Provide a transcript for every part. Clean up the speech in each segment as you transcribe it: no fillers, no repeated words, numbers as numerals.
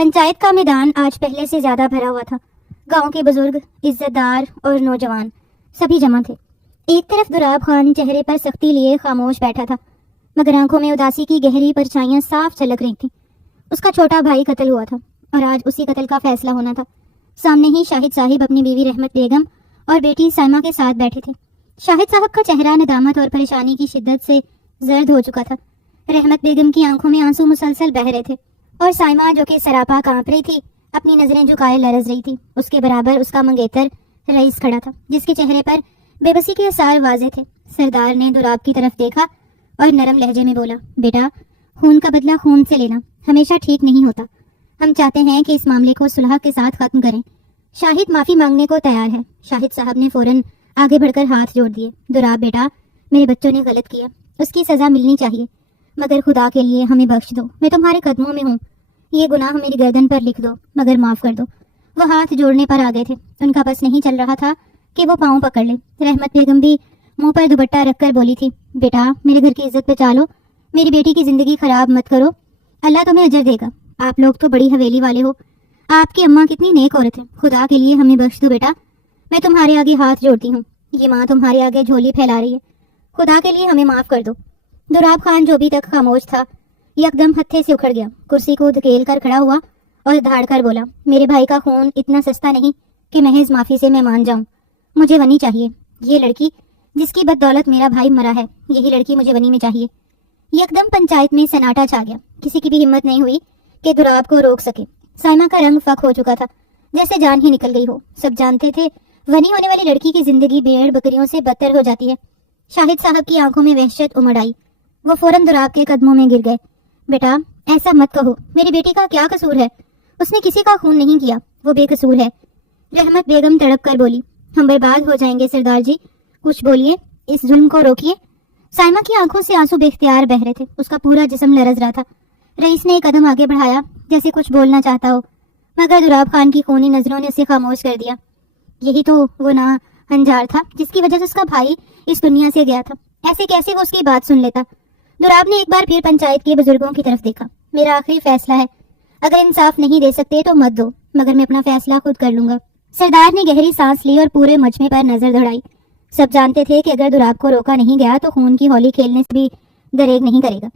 پنچایت کا میدان آج پہلے سے زیادہ بھرا ہوا تھا۔ گاؤں کے بزرگ، عزت دار اور نوجوان سبھی جمع تھے۔ ایک طرف دراب خان چہرے پر سختی لیے خاموش بیٹھا تھا، مگر آنکھوں میں اداسی کی گہری پرچھائیاں صاف جھلک رہی تھیں۔ اس کا چھوٹا بھائی قتل ہوا تھا اور آج اسی قتل کا فیصلہ ہونا تھا۔ سامنے ہی شاہد صاحب اپنی بیوی رحمت بیگم اور بیٹی سائمہ کے ساتھ بیٹھے تھے۔ شاہد صاحب کا چہرہ ندامت اور پریشانی کی شدت سے زرد ہو چکا تھا۔ رحمت بیگم کی آنکھوں میں آنسو مسلسل بہہ رہے تھے اور سائمہ جو کہ سراپا کانپ رہی تھی، اپنی نظریں جھکائے لرز رہی تھی۔ اس کے برابر اس کا منگیتر رئیس کھڑا تھا، جس کے چہرے پر بے بسی کے آثار واضح تھے۔ سردار نے دراب کی طرف دیکھا اور نرم لہجے میں بولا، بیٹا، خون کا بدلہ خون سے لینا ہمیشہ ٹھیک نہیں ہوتا۔ ہم چاہتے ہیں کہ اس معاملے کو صلح کے ساتھ ختم کریں۔ شاہد معافی مانگنے کو تیار ہے۔ شاہد صاحب نے فوراً آگے بڑھ کر ہاتھ جوڑ دیے۔ دراب بیٹا، میرے بچوں نے غلط کیا، اس کی سزا ملنی چاہیے، مگر خدا کے لیے ہمیں بخش دو، میں تمہارے قدموں میں ہوں۔ یہ گناہ میری گردن پر لکھ دو، مگر معاف کر دو۔ وہ ہاتھ جوڑنے پر آ گئے تھے۔ ان کا بس نہیں چل رہا تھا کہ وہ پاؤں پکڑ لے۔ رحمت بیگم بھی منہ پر دوپٹہ رکھ کر بولی تھی، بیٹا، میرے گھر کی عزت بچا لو، میری بیٹی کی زندگی خراب مت کرو، اللہ تمہیں اجر دے گا۔ آپ لوگ تو بڑی حویلی والے ہو، آپ کی اماں کتنی نیک عورت ہے، خدا کے لیے ہمیں بخش دو بیٹا، میں تمہارے آگے ہاتھ جوڑتی ہوں۔ یہ ماں تمہارے آگے جھولی پھیلا رہی ہے، خدا کے لیے ہمیں معاف کر دو۔ دراب خان جو بھی تک خاموش تھا، یکدم ہتھے سے اکھڑ گیا، کرسی کو دھکیل کر کھڑا ہوا اور دھاڑ کر بولا، میرے بھائی کا خون اتنا سستا نہیں کہ محض معافی سے میں مان جاؤں۔ مجھے ونی چاہیے، یہ لڑکی جس کی بدولت میرا بھائی مرا ہے، یہی لڑکی مجھے ونی میں چاہیے۔ یکدم پنچایت میں سناٹا چھا گیا، کسی کی بھی ہمت نہیں ہوئی کہ دراب کو روک سکے۔ سائمہ کا رنگ فک ہو چکا تھا، جیسے جان ہی نکل گئی ہو۔ سب جانتے تھے ونی ہونے والی لڑکی کی زندگی بھیڑ بکریوں سے بدتر ہو جاتی ہے۔ شاہد صاحب کی آنکھوں میں وحشت امڑ آئی، وہ فوراً دراب کے قدموں میں گر گئے۔ بیٹا، ایسا مت کہو، میری بیٹی کا کیا قصور ہے؟ اس نے کسی کا خون نہیں کیا، وہ بے قصور ہے۔ رحمت بیگم تڑپ کر بولی، ہم برباد ہو جائیں گے سردار جی، کچھ بولیے، اس ظلم کو روکیے۔ سائمہ کی آنکھوں سے آنسو بے اختیار بہہ رہے تھے، اس کا پورا جسم لرز رہا تھا۔ رئیس نے ایک قدم آگے بڑھایا، جیسے کچھ بولنا چاہتا ہو، مگر دراب خان کی خونی نظروں نے اسے خاموش کر دیا۔ یہی تو وہ نا ہنجار تھا جس کی وجہ سے اس کا بھائی اس دنیا سے گیا تھا، ایسے کیسے وہ اس کی بات سن لیتا؟ دراب نے ایک بار پھر پنچایت کے بزرگوں کی طرف دیکھا، میرا آخری فیصلہ ہے، اگر انصاف نہیں دے سکتے تو مت دو، مگر میں اپنا فیصلہ خود کر لوں گا۔ سردار نے گہری سانس لی اور پورے مجمع پر نظر دوڑائی۔ سب جانتے تھے کہ اگر دراب کو روکا نہیں گیا تو خون کی ہولی کھیلنے سے بھی دریغ نہیں کرے گا۔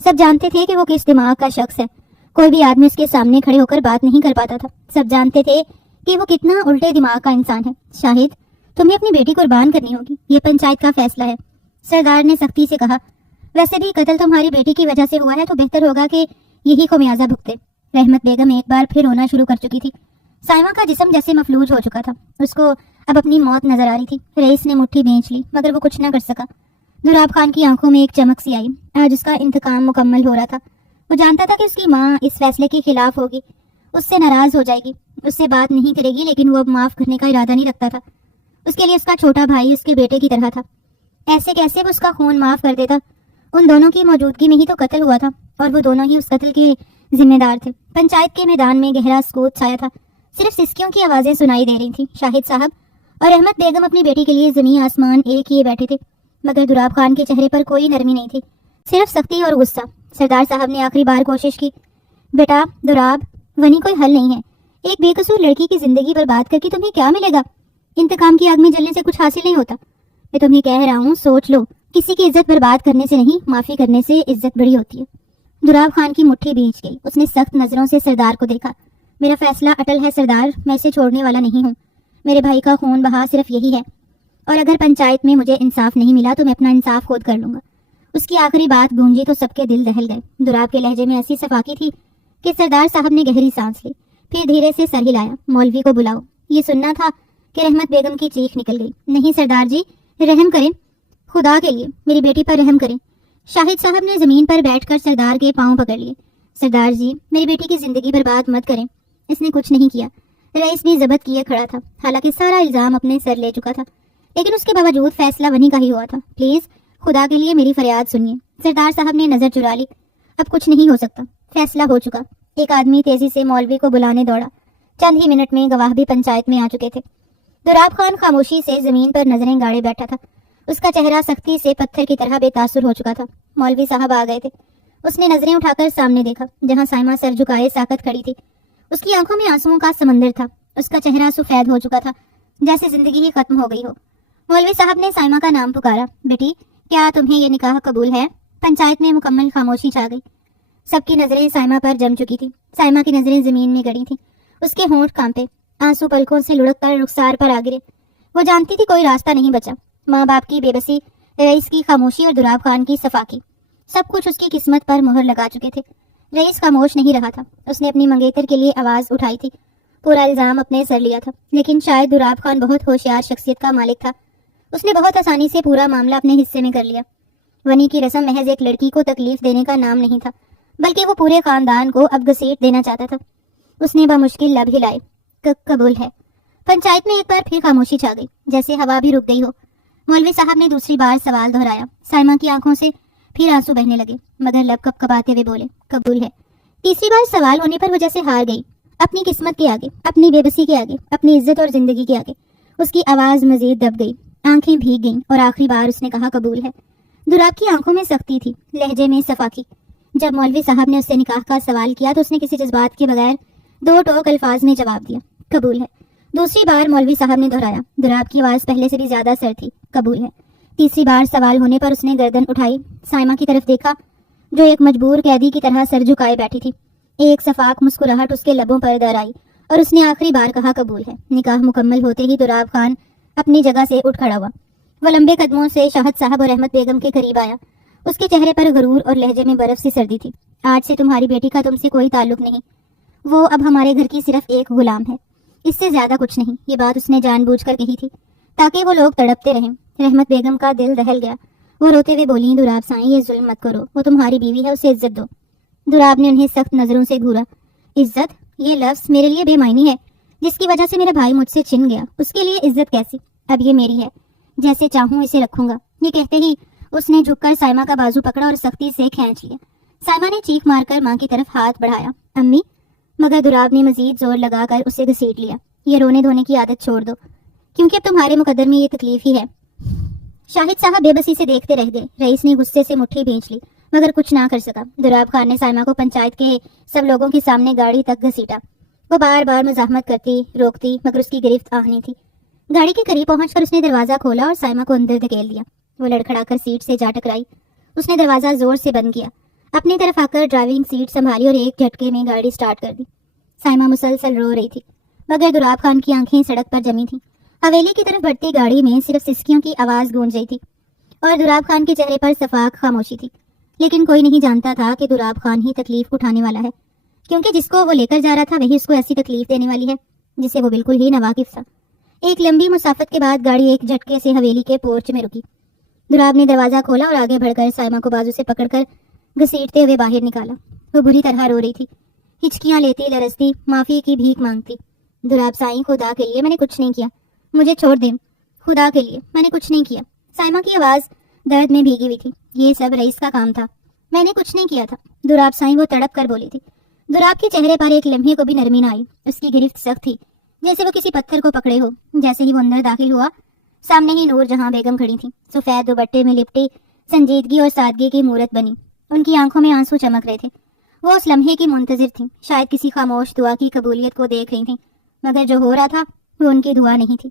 سب جانتے تھے کہ وہ کس دماغ کا شخص ہے، کوئی بھی آدمی اس کے سامنے کھڑے ہو کر بات نہیں کر پاتا تھا۔ سب جانتے تھے کہ وہ کتنا الٹے دماغ کا انسان ہے۔ شاہد، تمہیں اپنی بیٹی قربان کرنی ہوگی، یہ پنچایت کا فیصلہ ہے، سردار نے سختی سے کہا۔ ویسے بھی قتل تمہاری بیٹی کی وجہ سے ہوا ہے تو بہتر ہوگا کہ یہی خمیازہ بھگتے۔ رحمت بیگم ایک بار پھر رونا شروع کر چکی تھی۔ سائمہ کا جسم جیسے مفلوج ہو چکا تھا، اس کو اب اپنی موت نظر آ رہی تھی۔ رئیس نے مٹھی بھینچ لی، مگر وہ کچھ نہ کر سکا۔ دراب خان کی آنکھوں میں ایک چمک سی آئی، آج اس کا انتقام مکمل ہو رہا تھا۔ وہ جانتا تھا کہ اس کی ماں اس فیصلے کے خلاف ہوگی، اس سے ناراض ہو جائے گی، اس سے بات نہیں کرے گی، لیکن وہ اب معاف کرنے کا ارادہ نہیں رکھتا تھا۔ اس کے لیے اس کا چھوٹا بھائی اس کے بیٹے کی طرح تھا، ایسے کیسے وہ اس کا خون معاف کر دیتا؟ ان دونوں کی موجودگی میں ہی تو قتل ہوا تھا، اور وہ دونوں ہی اس قتل کے ذمہ دار تھے۔ پنچایت کے میدان میں گہرا سکوت چھایا تھا، صرف سسکیوں کی آوازیں سنائی دے رہی تھیں۔ شاہد صاحب اور احمد بیگم اپنی بیٹی کے لیے زمین آسمان ایک کیے بیٹھے تھے، مگر دراب خان کے چہرے پر کوئی نرمی نہیں تھی، صرف سختی اور غصہ۔ سردار صاحب نے آخری بار کوشش کی، بیٹا دراب، ونی کوئی حل نہیں ہے، ایک بے قصور لڑکی کی زندگی برباد کر کے تمہیں کیا ملے گا؟ انتقام کی آگ میں جلنے سے کچھ حاصل نہیں ہوتا۔ میں تمہیں کہہ رہا ہوں، سوچ لو، کسی کی عزت برباد کرنے سے نہیں، معافی کرنے سے عزت بڑی ہوتی ہے۔ دراب خان کی مٹھی بھینچ گئی، اس نے سخت نظروں سے سردار کو دیکھا۔ میرا فیصلہ اٹل ہے سردار، میں اسے چھوڑنے والا نہیں ہوں، میرے بھائی کا خون بہا صرف یہی ہے، اور اگر پنچایت میں مجھے انصاف نہیں ملا تو میں اپنا انصاف خود کر لوں گا۔ اس کی آخری بات گونجی تو سب کے دل دہل گئے۔ دراب کے لہجے میں ایسی صفاقی تھی کہ سردار صاحب نے گہری سانس لی، پھر دھیرے سے سر ہلایا، مولوی کو بلاؤ۔ یہ سننا تھا کہ رحمت بیگم کی چیخ نکل گئی، نہیں سردار جی، رحم کریں، خدا کے لیے میری بیٹی پر رحم کریں۔ شاہد صاحب نے زمین پر بیٹھ کر سردار کے پاؤں پکڑ لیے۔ سردار جی، میری بیٹی کی زندگی برباد مت کریں، اس نے کچھ نہیں کیا۔ رئیس بھی ضبط کیے کھڑا تھا، حالانکہ سارا الزام اپنے سر لے چکا تھا، لیکن اس کے باوجود فیصلہ ونی کا ہی ہوا تھا۔ پلیز خدا کے لیے میری فریاد سنیے۔ سردار صاحب نے نظر چرا لی، اب کچھ نہیں ہو سکتا، فیصلہ ہو چکا۔ ایک آدمی تیزی سے مولوی کو بلانے دوڑا، چند ہی منٹ میں گواہ بھی پنچایت میں آ چکے تھے۔ دراب خان خاموشی سے زمین پر نظریں گاڑے بیٹھا تھا، اس کا چہرہ سختی سے پتھر کی طرح بے تاثر ہو چکا تھا۔ مولوی صاحب آ گئے تھے، اس نے نظریں اٹھا کر سامنے دیکھا، جہاں سائمہ سر جھکائے ساکت کھڑی تھی۔ اس کی آنکھوں میں آنسوؤں کا سمندر تھا، اس کا چہرہ سفید ہو چکا تھا جیسے زندگی ہی ختم ہو گئی ہو۔ مولوی صاحب نے سائمہ کا نام پکارا، بیٹی کیا تمہیں یہ نکاح قبول ہے؟ پنچایت میں مکمل خاموشی چھا گئی۔ سب کی نظریں سائمہ پر جم چکی تھی، سائمہ کی نظریں زمین میں گڑی تھیں، اس کے ہونٹ کانپے، آنسو پلکوں سے لڑک کر رخسار پر آ گرے۔ وہ جانتی تھی کوئی راستہ نہیں بچا، ماں باپ کی بے بسی، رئیس کی خاموشی اور دراب خان کی صفاقی، سب کچھ اس کی قسمت پر مہر لگا چکے تھے۔ رئیس خاموش نہیں رہا تھا، اس نے اپنی منگیتر کے لیے آواز اٹھائی تھی، پورا الزام اپنے سر لیا تھا، لیکن شاید دراب خان بہت ہوشیار شخصیت کا مالک تھا، اس نے بہت آسانی سے پورا معاملہ اپنے حصے میں کر لیا۔ ونی کی رسم محض ایک لڑکی کو تکلیف دینے کا نام نہیں تھا، بلکہ وہ پورے خاندان کو اب گھسیٹ دینا چاہتا تھا۔ اس نے بمشکل لب ہلائے، قبول ہے۔ پنچایت میں ایک بار پھر خاموشی چھا گئی، جیسے ہوا بھی رک گئی ہو۔ مولوی صاحب نے دوسری بار سوال دہرایا، سائمہ کی آنکھوں سے پھر آنسو بہنے لگے، مگر لب کپکپاتے ہوئے بولے، قبول ہے۔ تیسری بار سوال ہونے پر وہ جیسے ہار گئی، اپنی قسمت کے آگے، اپنی بے بسی کے آگے، اپنی عزت اور زندگی کے آگے۔ اس کی آواز مزید دب گئی، آنکھیں بھیگ گئیں، اور آخری بار اس نے کہا، قبول ہے۔ دراب کی آنکھوں میں سختی تھی، لہجے میں صفاقی۔ جب مولوی صاحب نے اس سے نکاح کا سوال کیا تو اس نے کسی جذبات کے بغیر دو ٹوک الفاظ میں جواب دیا، قبول ہے۔ دوسری بار مولوی صاحب نے دہرایا، دراب کی آواز پہلے سے بھی زیادہ سر تھی، قبول ہے۔ تیسری بار سوال ہونے پر اس نے گردن اٹھائی، سائمہ کی طرف دیکھا جو ایک مجبور قیدی کی طرح سر جھکائے بیٹھی تھی۔ ایک شفاف مسکراہٹ اس کے لبوں پر در آئی، اور اس نے آخری بار کہا، قبول ہے۔ نکاح مکمل ہوتے ہی دراب خان اپنی جگہ سے اٹھ کھڑا ہوا، وہ لمبے قدموں سے شاہد صاحب اور احمد بیگم کے قریب آیا۔ اس کے چہرے پر غرور اور لہجے میں برف سی سردی تھی۔ آج سے تمہاری بیٹی کا تم سے کوئی تعلق نہیں، وہ اب ہمارے گھر کی صرف ایک غلام ہے، اس سے زیادہ کچھ نہیں۔ یہ بات اس نے جان بوجھ کر کہی تھی تاکہ وہ لوگ تڑپتے رہیں۔ رحمت بیگم کا دل دہل گیا، وہ روتے ہوئے بولیں، دراب سائیں یہ ظلم مت کرو، وہ تمہاری بیوی ہے، اسے عزت دو۔ دراب نے انہیں سخت نظروں سے گھورا، عزت؟ یہ لفظ میرے لیے بے معنی ہے، جس کی وجہ سے میرا بھائی مجھ سے چھن گیا، اس کے لیے عزت کیسی؟ اب یہ میری ہے، جیسے چاہوں اسے رکھوں گا۔ یہ کہتے ہی اس نے جھک کر سائمہ کا بازو پکڑا اور سختی سے کھینچ لیا۔ سائمہ نے چیخ مار کر ماں کی طرف ہاتھ بڑھایا، امی، مگر دراب نے مزید زور لگا کر اسے گھسیٹ لیا، یہ رونے دھونے کی عادت چھوڑ دو، کیونکہ اب تمہارے مقدر میں یہ تکلیف ہی ہے۔ شاہد صاحب بے بسی سے دیکھتے رہ گئے، رئیس نے غصے سے مٹھی بھینچ لی، مگر کچھ نہ کر سکا۔ دراب خان نے سائمہ کو پنچایت کے سب لوگوں کے سامنے گاڑی تک گھسیٹا، وہ بار بار مزاحمت کرتی روکتی، مگر اس کی گرفت آہنی تھی۔ گاڑی کے قریب پہنچ کر اس نے دروازہ کھولا اور سائمہ کو اندر دھکیل دیا، وہ لڑکھڑا کر سیٹ سے جا ٹکرائی۔ اس نے دروازہ زور سے بند کیا، اپنی طرف آ کر ڈرائیونگ سیٹ سنبھالی اور ایک جھٹکے میں گاڑی سٹارٹ کر دی۔ سائمہ مسلسل رو رہی تھی، مگر دراب خان کی آنکھیں سڑک پر جمی تھیں۔ حویلی کی طرف بڑھتی گاڑی میں صرف سسکیوں کی آواز گونج رہی تھی، اور دراب خان کے چہرے پر صفاق خاموشی تھی۔ لیکن کوئی نہیں جانتا تھا کہ دراب خان ہی تکلیف اٹھانے والا ہے، کیونکہ جس کو وہ لے کر جا رہا تھا وہی اس کو ایسی تکلیف دینے والی ہے جسے وہ بالکل ہی ناواقف تھا۔ ایک لمبی مسافت کے بعد گاڑی ایک جھٹکے سے حویلی کے پورچ میں رکی۔ دراب نے دروازہ کھولا اور آگے بڑھ کر سائمہ کو بازو سے پکڑ کر گھسیٹتے ہوئے باہر نکالا۔ وہ بری طرح رو رہی تھی، ہچکیاں لیتی، لرزتی، معافی کی بھیک مانگتی۔ دراب سائیں، خدا کے لیے میں نے کچھ نہیں کیا، مجھے چھوڑ دیں، خدا کے لیے میں نے کچھ نہیں کیا۔ سائمہ کی آواز درد میں بھیگی ہوئی تھی، یہ سب رئیس کا کام تھا، میں نے کچھ نہیں کیا تھا۔ دراب سائیں، وہ تڑپ کر بولی تھی۔ دراب کے چہرے پر ایک لمحے کو بھی نرمی نہ آئی، اس کی گرفت سخت تھی، جیسے وہ کسی پتھر کو پکڑے ہو۔ جیسے ہی وہ اندر داخل ہوا، سامنے ہی نور جہاں بیگم کھڑی تھی، سفید دوپٹے میں لپٹی، سنجیدگی اور سادگی کی مورت بنی، ان کی آنکھوں میں آنسو چمک رہے تھے۔ وہ اس لمحے کی منتظر تھیں، شاید کسی خاموش دعا کی قبولیت کو دیکھ رہی تھیں، مگر جو ہو رہا تھا وہ ان کی دعا نہیں تھی۔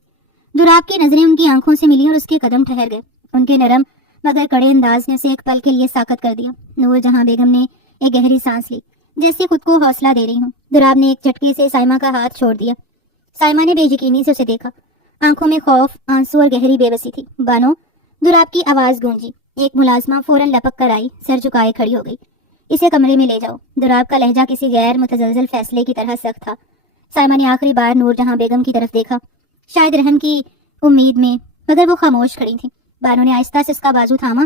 دراب کی نظریں ان کی آنکھوں سے ملی اور اس کے قدم ٹھہر گئے، ان کے نرم مگر کڑے انداز نے اسے ایک پل کے لیے ساکت کر دیا۔ نور جہاں بیگم نے ایک گہری سانس لی، جیسے خود کو حوصلہ دے رہی ہوں۔ دراب نے ایک جھٹکے سے سائمہ کا ہاتھ چھوڑ دیا۔ سائمہ نے بے یقینی سے اسے دیکھا، آنکھوں میں خوف، آنسو اور گہری بے بسی تھی۔ بانو، دراب کی آواز گونجی۔ ایک ملازمہ فوراً لپک کر آئی، سر جھکائے کھڑی ہو گئی۔ اسے کمرے میں لے جاؤ۔ دراب کا لہجہ کسی غیر متزلزل فیصلے کی طرح سخت تھا۔ سائمہ نے آخری بار نور جہاں بیگم کی طرف دیکھا، شاید رحم کی امید میں، مگر وہ خاموش کھڑی تھی۔ بانو نے آہستہ سے اس کا بازو تھاما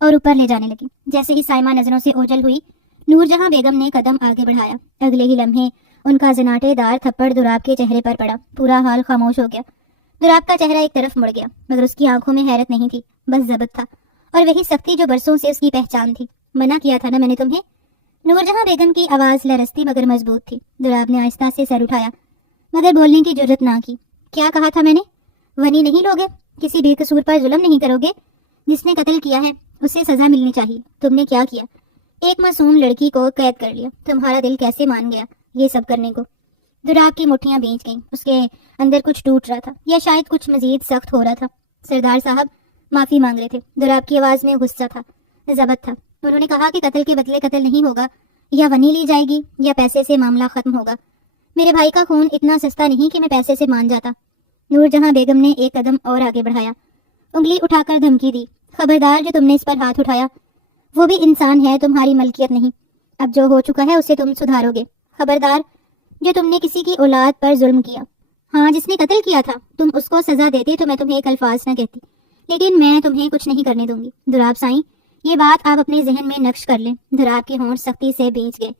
اور اوپر لے جانے لگی۔ جیسے ہی سائمہ نظروں سے اوجھل ہوئی، نور جہاں بیگم نے قدم آگے بڑھایا۔ اگلے ہی لمحے ان کا زناٹے دار تھپڑ دراب کے چہرے پر پڑا، پورا حال خاموش ہو گیا۔ دراب کا چہرہ ایک طرف مڑ گیا، مگر اس کی آنکھوں میں حیرت نہیں تھی، بس ضبط تھا، اور وہی سختی جو برسوں سے اس کی پہچان تھی۔ منع کیا تھا نا میں نے تمہیں؟ نور جہاں بیگم کی آواز لرزتی مگر مضبوط تھی۔ دراب نے آہستہ سے سر اٹھایا، مگر بولنے کی جرت نہ کی۔ کیا کہا تھا میں نے؟ ونی نہیں لوگے، کسی بے قصور پر ظلم نہیں کرو گے، جس نے قتل کیا ہے اسے سزا ملنی چاہیے۔ تم نے کیا کیا؟ ایک معصوم لڑکی کو قید کر لیا، تمہارا دل کیسے مان گیا یہ سب کرنے کو؟ دراب کی مٹھیاں بھیج گئیں، اس کے اندر کچھ ٹوٹ رہا تھا یا شاید کچھ مزید سخت ہو رہا تھا۔ سردار صاحب معافی مانگ رہے تھے۔ دراب کی آواز میں غصہ تھا، ضبط تھا۔ انہوں نے کہا کہ قتل کے بدلے قتل نہیں ہوگا، یا ونی لی جائے گی یا پیسے سے معاملہ ختم ہوگا۔ میرے بھائی کا خون اتنا سستا نہیں کہ میں پیسے سے مان جاتا۔ نور جہاں بیگم نے ایک قدم اور آگے بڑھایا، انگلی اٹھا کر دھمکی دی، خبردار جو تم نے اس پر ہاتھ اٹھایا وہ بھی انسان ہے، تمہاری ملکیت نہیں۔ اب جو ہو چکا ہے اسے تم سدھارو گے۔ خبردار جو تم نے کسی کی اولاد پر ظلم کیا، ہاں جس نے قتل کیا تھا، تم اس کو سزا دیتی تو میں تمہیں ایک الفاظ نہ کہتی، لیکن میں تمہیں کچھ نہیں کرنے دوں گی۔ دراب سائیں، یہ بات آپ اپنے ذہن میں نقش کر لیں۔ دراب کے ہونٹ سختی سے بھیج گئے،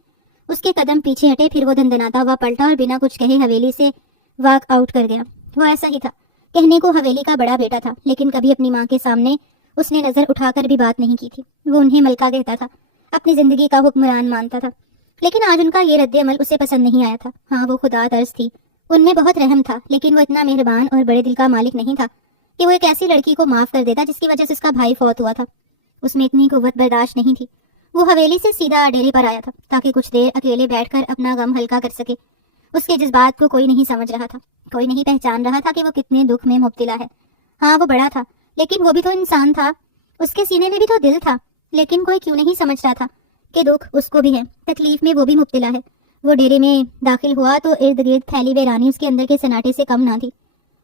اس کے قدم پیچھے ہٹے، پھر وہ دندناتا ہوا پلٹا اور بنا کچھ کہے حویلی سے واک آؤٹ کر گیا۔ وہ ایسا ہی تھا، کہنے کو حویلی کا بڑا بیٹا تھا، لیکن کبھی اپنی ماں کے سامنے اس نے نظر اٹھا کر بھی بات نہیں کی تھی۔ وہ انہیں ملکہ کہتا تھا، اپنی زندگی کا حکمران مانتا تھا، لیکن آج ان کا یہ رد عمل اسے پسند نہیں آیا تھا۔ ہاں وہ خدا ترس تھی، ان میں بہت رحم تھا، لیکن وہ اتنا مہربان اور بڑے دل کا مالک نہیں تھا کہ وہ ایک ایسی لڑکی کو معاف کر دیتا جس کی وجہ سے اس کا بھائی فوت ہوا تھا۔ اس میں اتنی قوت برداشت نہیں تھی۔ وہ حویلی سے سیدھا ڈیرے پر آیا تھا تاکہ کچھ دیر اکیلے بیٹھ کر اپنا غم ہلکا کر سکے۔ اس کے جذبات کو کوئی نہیں سمجھ رہا تھا، کوئی نہیں پہچان رہا تھا کہ وہ کتنے دکھ میں مبتلا ہے۔ ہاں وہ بڑا تھا، لیکن وہ بھی تو انسان تھا، اس کے سینے میں بھی تو دل تھا، لیکن کوئی کیوں نہیں سمجھ رہا تھا کہ دکھ اس کو بھی ہے، تکلیف میں وہ بھی مبتلا ہے۔ وہ ڈیرے میں داخل ہوا تو ارد گرد پھیلی ویرانی اس کے اندر کے سناٹے سے کم نہ تھی۔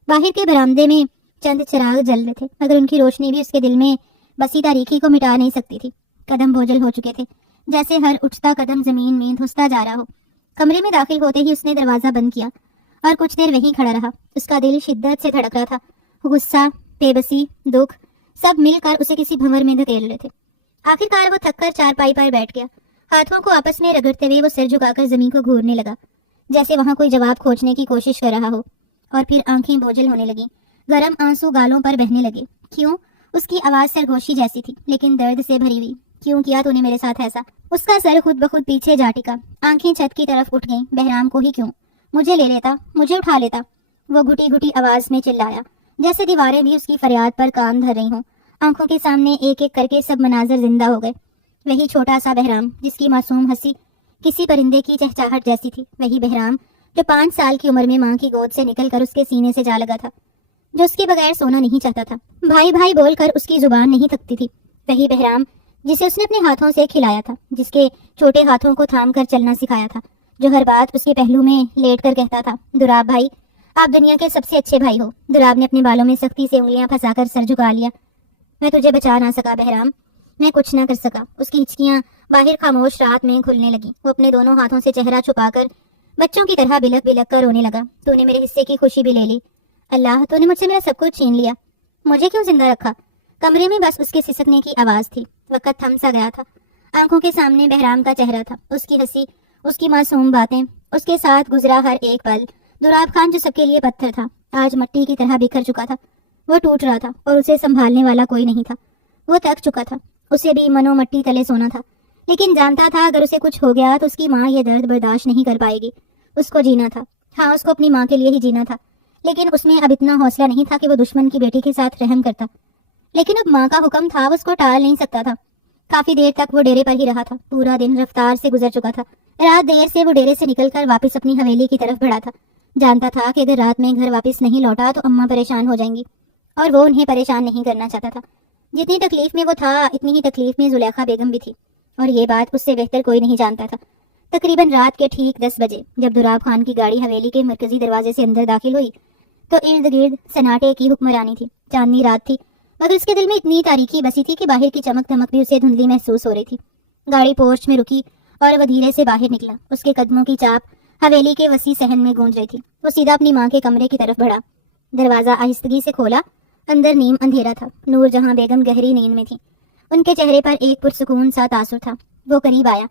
باہر کے برآمدے میں چند چراغ جل رہے تھے، مگر ان کی روشنی بھی اس کے دل میں بسی تاریکی کو مٹا نہیں سکتی تھی۔ قدم بوجھل ہو چکے تھے، جیسے ہر اٹھتا قدم زمین میں دھستا جا رہا ہو۔ کمرے میں داخل ہوتے ہی اس نے دروازہ بند کیا اور کچھ دیر وہیں کھڑا رہا۔ اس کا دل شدت سے دھڑک رہا تھا، غصہ، بے بسی، دکھ سب مل کر اسے کسی بھنور میں دھکیل رہے تھے۔ آخر کار وہ تھک کر چارپائی پر بیٹھ گیا، ہاتھوں کو آپس میں رگڑتے ہوئے وہ سر جھکا کر زمین کو گھورنے لگا، جیسے وہاں کوئی جواب کھوجنے کی کوشش کر رہا ہو۔ اور پھر آنکھیں بوجھل ہونے لگیں، گرم آنسو گالوں پر بہنے لگے۔ کیوں؟ اس کی آواز سرگوشی جیسی تھی، لیکن درد سے بھری ہوئی۔ کیوں کیا تو نے میرے ساتھ ایسا؟ اس کا سر خود بخود پیچھے جا ٹکا، آنکھیں چھت کی طرف اٹھ گئیں۔ بہرام کو ہی کیوں؟ مجھے لے لیتا، مجھے اٹھا لیتا، وہ گھٹی گھٹی آواز میں چلایا، جیسے دیواریں بھی اس کی فریاد پر کان دھر رہی ہوں۔ آنکھوں کے سامنے ایک ایک کر کے سب مناظر زندہ ہو گئے۔ وہی چھوٹا سا بہرام جس کی معصوم ہنسی کسی پرندے کی چہچاہٹ جیسی تھی، وہی بہرام جو 5 سال کی عمر میں ماں کی گود سے نکل کر اس کے سینے سے جا لگا تھا، جو اس کے بغیر سونا نہیں چاہتا تھا، بھائی بھائی بول کر اس کی زبان نہیں تھکتی تھی۔ وہی بہرام جسے اس نے اپنے ہاتھوں سے کھلایا تھا، جس کے چھوٹے ہاتھوں کو تھام کر چلنا سکھایا تھا، جو ہر بات اس کے پہلو میں لیٹ کر کہتا تھا، دراب بھائی آپ دنیا کے سب سے اچھے بھائی ہو۔ دراب نے اپنے بالوں میں سختی سے انگلیاں پھنسا کر سر جھکا لیا۔ میں تجھے بچا نہ سکا بہرام، میں کچھ نہ کر سکا۔ اس کی ہچکیاں باہر خاموش رات میں کھلنے لگی۔ وہ اپنے دونوں ہاتھوں سے چہرہ چھپا کر بچوں کی طرح بلک بلک کر رونے لگا۔ تو نے میرے حصے کی خوشی بھی لے لی، اللہ تو نے مجھ سے میرا سب کچھ چھین لیا، مجھے کیوں زندہ رکھا؟ کمرے میں بس اس کے سسکنے کی آواز تھی۔ وقت تھم سا گیا تھا، آنکھوں کے سامنے بہرام کا چہرہ تھا، اس کی ہنسی، اس کی معصوم باتیں، اس کے ساتھ گزرا ہر ایک پل۔ دراب خان جو سب کے لیے پتھر تھا، آج مٹی کی طرح بکھر چکا تھا۔ وہ ٹوٹ رہا تھا اور اسے سنبھالنے والا کوئی نہیں تھا۔ وہ تھک چکا تھا، اسے بھی منو مٹی تلے سونا تھا، لیکن جانتا تھا اگر اسے کچھ ہو گیا تو اس کی ماں یہ درد برداشت نہیں کر پائے گی۔ اس کو جینا تھا، ہاں اس کو اپنی ماں کے لیے ہی جینا تھا، لیکن اس میں اب اتنا حوصلہ نہیں تھا کہ وہ دشمن کی بیٹی کے ساتھ رحم کرتا۔ لیکن اب ماں کا حکم تھا، وہ اس کو ٹال نہیں سکتا تھا۔ کافی دیر تک وہ ڈیرے پر ہی رہا تھا، پورا دن رفتار سے گزر چکا تھا۔ رات دیر سے وہ ڈیرے سے نکل کر واپس اپنی حویلی کی طرف بڑھا تھا۔ جانتا تھا کہ اگر رات میں گھر واپس نہیں لوٹا تو اماں پریشان ہو جائیں گی، اور وہ انہیں پریشان نہیں کرنا چاہتا تھا۔ جتنی تکلیف میں وہ تھا اتنی ہی تکلیف میں زلیخا بیگم بھی تھی، اور یہ بات اس سے بہتر کوئی نہیں جانتا تھا۔ تقریباً رات کے ٹھیک 10 بجے جب دراب خان کی گاڑی حویلی کے مرکزی دروازے سے اندر داخل ہوئی تو ارد گرد سناٹے کی حکمرانی تھی۔ چاندنی رات تھی، مگر اس کے دل میں اتنی تاریکی بسی تھی کہ باہر کی چمک دمک بھی اسے دھندلی محسوس ہو رہی تھی۔ گاڑی پورچ میں رکی اور وہ دھیرے سے باہر نکلا۔ اس کے قدموں کی چاپ حویلی کے وسیع صحن میں گونج رہی تھی۔ وہ سیدھا اپنی ماں کے کمرے کی طرف بڑھا، دروازہ آہستگی سے کھولا۔ اندر نیم اندھیرا تھا، نور جہاں بیگم گہری نیند میں تھی، ان کے چہرے پر ایک پرسکون سا تاثر تھا۔ وہ قریب آیا،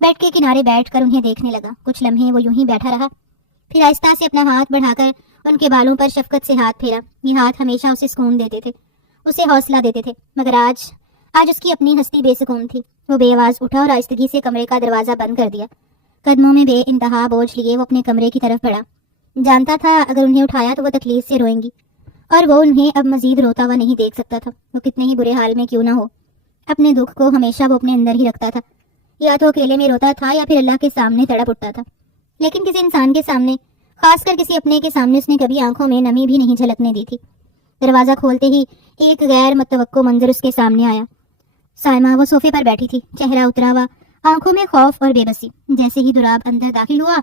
بیٹھ کے کنارے بیٹھ کر انہیں دیکھنے لگا۔ کچھ لمحے وہ یوں ہی بیٹھا رہا، پھر آہستہ سے اپنا ہاتھ بڑھا کر ان کے بالوں پر شفقت سے ہاتھ پھیرا۔ یہ ہاتھ ہمیشہ اسے سکون دیتے تھے، اسے حوصلہ دیتے تھے، مگر آج اس کی اپنی ہستی بے سکون تھی۔ وہ بے آواز اٹھا اور آہستگی سے کمرے کا دروازہ بند کر دیا۔ قدموں میں بے انتہا بوجھ لیے وہ اپنے کمرے کی طرف بڑھا۔ جانتا تھا اگر انہیں اٹھایا تو وہ تکلیف سے روئیں گی، اور وہ انہیں اب مزید روتا ہوا نہیں دیکھ سکتا تھا۔ وہ کتنے ہی برے حال میں کیوں نہ ہو، اپنے دکھ کو ہمیشہ وہ اپنے اندر ہی رکھتا تھا، یا تو اکیلے میں روتا تھا یا پھر اللہ کے سامنے تڑپ اٹھتا تھا۔ لیکن کسی انسان کے سامنے خاص کر کسی اپنے کے سامنے اس نے کبھی آنکھوں میں نمی بھی نہیں جھلکنے دی تھی۔ دروازہ کھولتے ہی ایک غیر متوقع منظر اس کے سامنے آیا۔ سائمہ وہ صوفے پر بیٹھی تھی، چہرہ اترا ہوا، آنکھوں میں خوف اور بے بسی۔ جیسے ہی دراب اندر داخل ہوا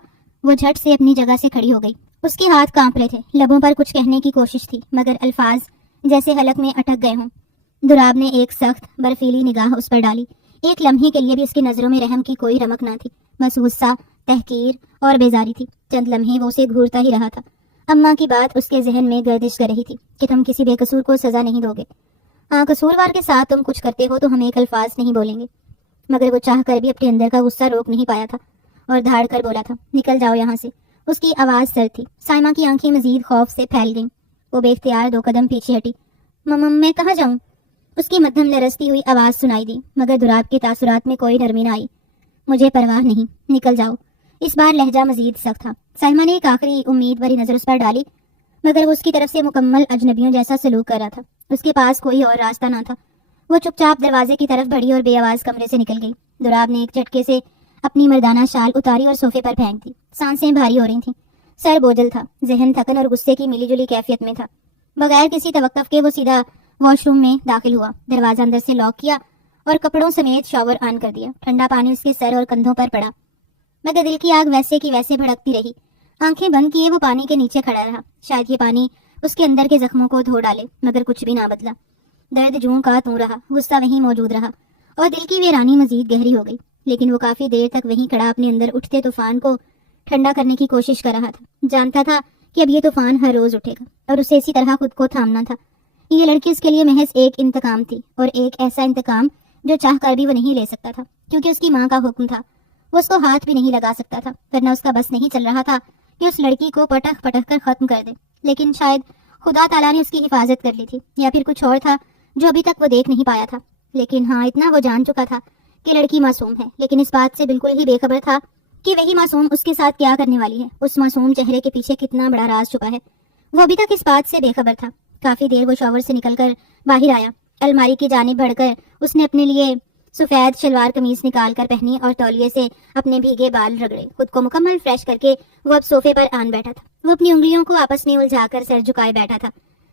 وہ جھٹ سے اپنی جگہ سے کھڑی ہو گئی۔ اس کے ہاتھ کانپ رہے تھے، لبوں پر کچھ کہنے کی کوشش تھی مگر الفاظ جیسے حلق میں اٹک گئے ہوں۔ دراب نے ایک سخت برفیلی نگاہ اس پر ڈالی۔ ایک لمحے کے لیے بھی اس کی نظروں میں رحم کی کوئی رمق نہ تھی، بس غصہ، تحقیر اور بیزاری تھی۔ چند لمحے وہ اسے گھورتا ہی رہا تھا۔ اماں کی بات اس کے ذہن میں گردش کر رہی تھی کہ تم کسی بے قصور کو سزا نہیں دو گے، ہاں قصوروار کے ساتھ تم کچھ کرتے ہو تو ہم ایک الفاظ نہیں بولیں گے۔ مگر وہ چاہ کر بھی اپنے اندر کا غصہ روک نہیں پایا تھا اور دھاڑ کر بولا تھا، نکل جاؤ یہاں سے۔ اس کی آواز سرد تھی۔ سائمہ کی آنکھیں مزید خوف سے پھیل گئیں۔ وہ بے اختیار 2 قدم پیچھے ہٹی۔ میں کہاں جاؤں؟ اس کی مدھم لرزتی ہوئی آواز سنائی دی مگر دراب کے تاثرات میں کوئی نرمی نہ آئی۔ مجھے پرواہ نہیں، نکل جاؤ۔ اس بار لہجہ مزید سخت تھا۔ سائمہ نے ایک آخری امید بھری نظر اس پر ڈالی مگر وہ اس کی طرف سے مکمل اجنبیوں جیسا سلوک کر رہا تھا۔ اس کے پاس کوئی اور راستہ نہ تھا۔ وہ چپ چاپ دروازے کی طرف بڑھی اور بے آواز کمرے سے نکل گئی۔ دراب نے ایک جھٹکے سے اپنی مردانہ شال اتاری اور صوفے پر پھینک دی۔ سانسیں بھاری ہو رہی تھیں، سر بوجھل تھا، ذہن تھکن اور غصے کی ملی جلی کیفیت میں تھا۔ بغیر کسی توقف کے وہ سیدھا واش روم میں داخل ہوا، دروازہ اندر سے لاک کیا اور کپڑوں سمیت شاور آن کر دیا۔ ٹھنڈا پانی اس کے سر اور کندھوں پر پڑا مگر دل کی آگ ویسے کی ویسے بھڑکتی رہی۔ آنکھیں بند کیے وہ پانی کے نیچے کھڑا رہا، شاید یہ پانی اس کے اندر کے زخموں کو دھو ڈالے مگر کچھ بھی نہ بدلا۔ درد جوں کا توں رہا، غصہ وہیں موجود رہا اور دل کی ویرانی مزید گہری ہو گئی۔ لیکن وہ کافی دیر تک وہیں کھڑا اپنے اندر اٹھتے طوفان کو ٹھنڈا کرنے کی کوشش کر رہا تھا۔ جانتا تھا کہ اب یہ طوفان ہر روز اٹھے گا اور اسے اسی طرح خود کو تھامنا تھا۔ یہ لڑکی اس کے لیے محض ایک انتقام تھی اور ایک ایسا انتقام جو چاہ کر بھی وہ نہیں لے سکتا تھا کیونکہ اس کی ماں کا حکم تھا۔ وہ اس کو ہاتھ بھی نہیں لگا سکتا تھا ورنہ اس کا بس نہیں چل رہا تھا کہ اس لڑکی کو پٹخ پٹخ کر ختم کر دے۔ لیکن شاید خدا تعالیٰ نے اس کی حفاظت کر لی تھی یا پھر کچھ اور تھا جو ابھی تک وہ دیکھ نہیں پایا تھا۔ لیکن ہاں اتنا وہ جان چکا تھا کہ لڑکی معصوم ہے، لیکن اس بات سے بالکل ہی بے خبر تھا کہ وہی معصوم اس کے ساتھ کیا کرنے والی ہے۔ اس معصوم چہرے کے پیچھے کتنا بڑا راز چھپا ہے، وہ ابھی تک اس بات سے بے خبر تھا۔ کافی دیر وہ شاور سے نکل کر باہر آیا۔ الماری کی جانب بڑھ کر اس نے اپنے لیے سفید شلوار قمیض نکال کر پہنی اور تولیے سے اپنے بھیگے بال رگڑے۔ خود کو مکمل فریش کر کے وہ اب صوفے پر آن بیٹھا تھا۔ وہ اپنی انگلیوں کو آپس میں الجھا کر سر جھکائے بیٹھا تھا۔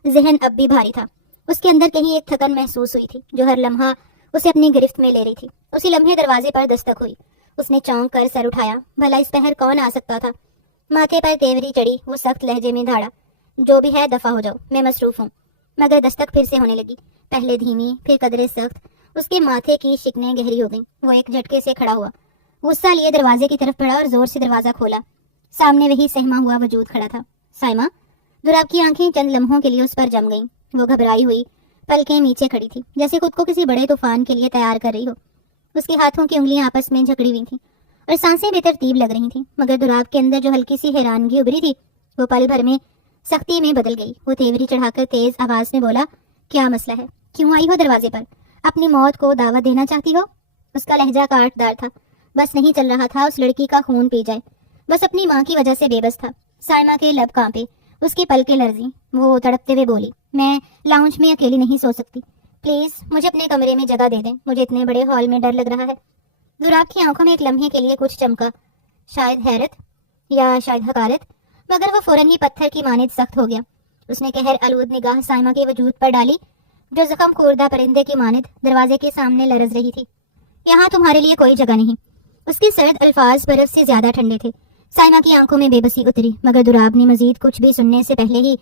ذہن اب بھی بھاری تھا۔ اس کے اندر کہیں ایک تھکن محسوس ہوئی تھی جو ہر لمحہ اسے اپنی گرفت میں لے رہی تھی۔ اسی لمحے دروازے پر دستک ہوئی۔ اس نے چونک کر سر اٹھایا، بھلا اس پہر کون آ سکتا تھا؟ ماتھے پر تیوری چڑھی، وہ سخت لہجے میں دھاڑا، جو بھی ہے دفع ہو جاؤ، میں مصروف ہوں۔ مگر دستک پھر سے ہونے لگی، پہلے دھیمی پھر قدرے سخت۔ اس کے ماتھے کی شکنیں گہری ہو گئیں۔ وہ ایک جھٹکے سے کھڑا ہوا، غصہ لیے دروازے کی طرف بڑھا اور زور سے دروازہ کھولا۔ سامنے وہی سہما ہوا وجود کھڑا تھا، سائمہ۔ دراب کی آنکھیں چند لمحوں کے لیے اس پر جم گئیں۔ وہ گھبرائی ہوئی پلکیں نیچے کھڑی تھی جیسے خود کو کسی بڑے طوفان کے لیے تیار کر رہی ہو۔ اس کے ہاتھوں کی انگلیاں آپس میں جھکڑی ہوئی تھیں اور سانسیں بے ترتیب لگ رہی تھیں مگر دراب کے اندر جو ہلکی سی حیرانگی ابھری تھی وہ پل بھر میں سختی میں بدل گئی۔ وہ تیوری چڑھا کر تیز آواز میں بولا، کیا مسئلہ ہے؟ کیوں آئی ہو دروازے پر؟ اپنی موت کو دعوت دینا چاہتی ہو؟ اس کا لہجہ کاٹ دار تھا، بس نہیں چل رہا تھا اس لڑکی کا خون پی جائے، بس اپنی ماں کی وجہ سے بے بس تھا۔ سائمہ کے لب کانپے، اس کی پلکیں لرزیں۔ وہ تڑپتے ہوئے بولی، میں لاؤنج میں اکیلی نہیں سو سکتی، پلیز مجھے اپنے کمرے میں جگہ دے دیں، مجھے اتنے بڑے ہال میں ڈر لگ رہا ہے۔ دراب کی آنکھوں میں ایک لمحے کے لیے کچھ چمکا، شاید حیرت یا شاید حقارت، مگر وہ فوراً ہی پتھر کی مانند سخت ہو گیا۔ اس نے قہر آلود نگاہ سائمہ کے وجود پر ڈالی جو زخم خوردہ پرندے کی مانند دروازے کے سامنے لرز رہی تھی۔ یہاں تمہارے لیے کوئی جگہ نہیں۔ اس کے سرد الفاظ برف سے زیادہ ٹھنڈے تھے۔ سائمہ کی آنکھوں میں بے بسی اتری مگر دراب نے مزید کچھ بھی سننے سے پہلے ہی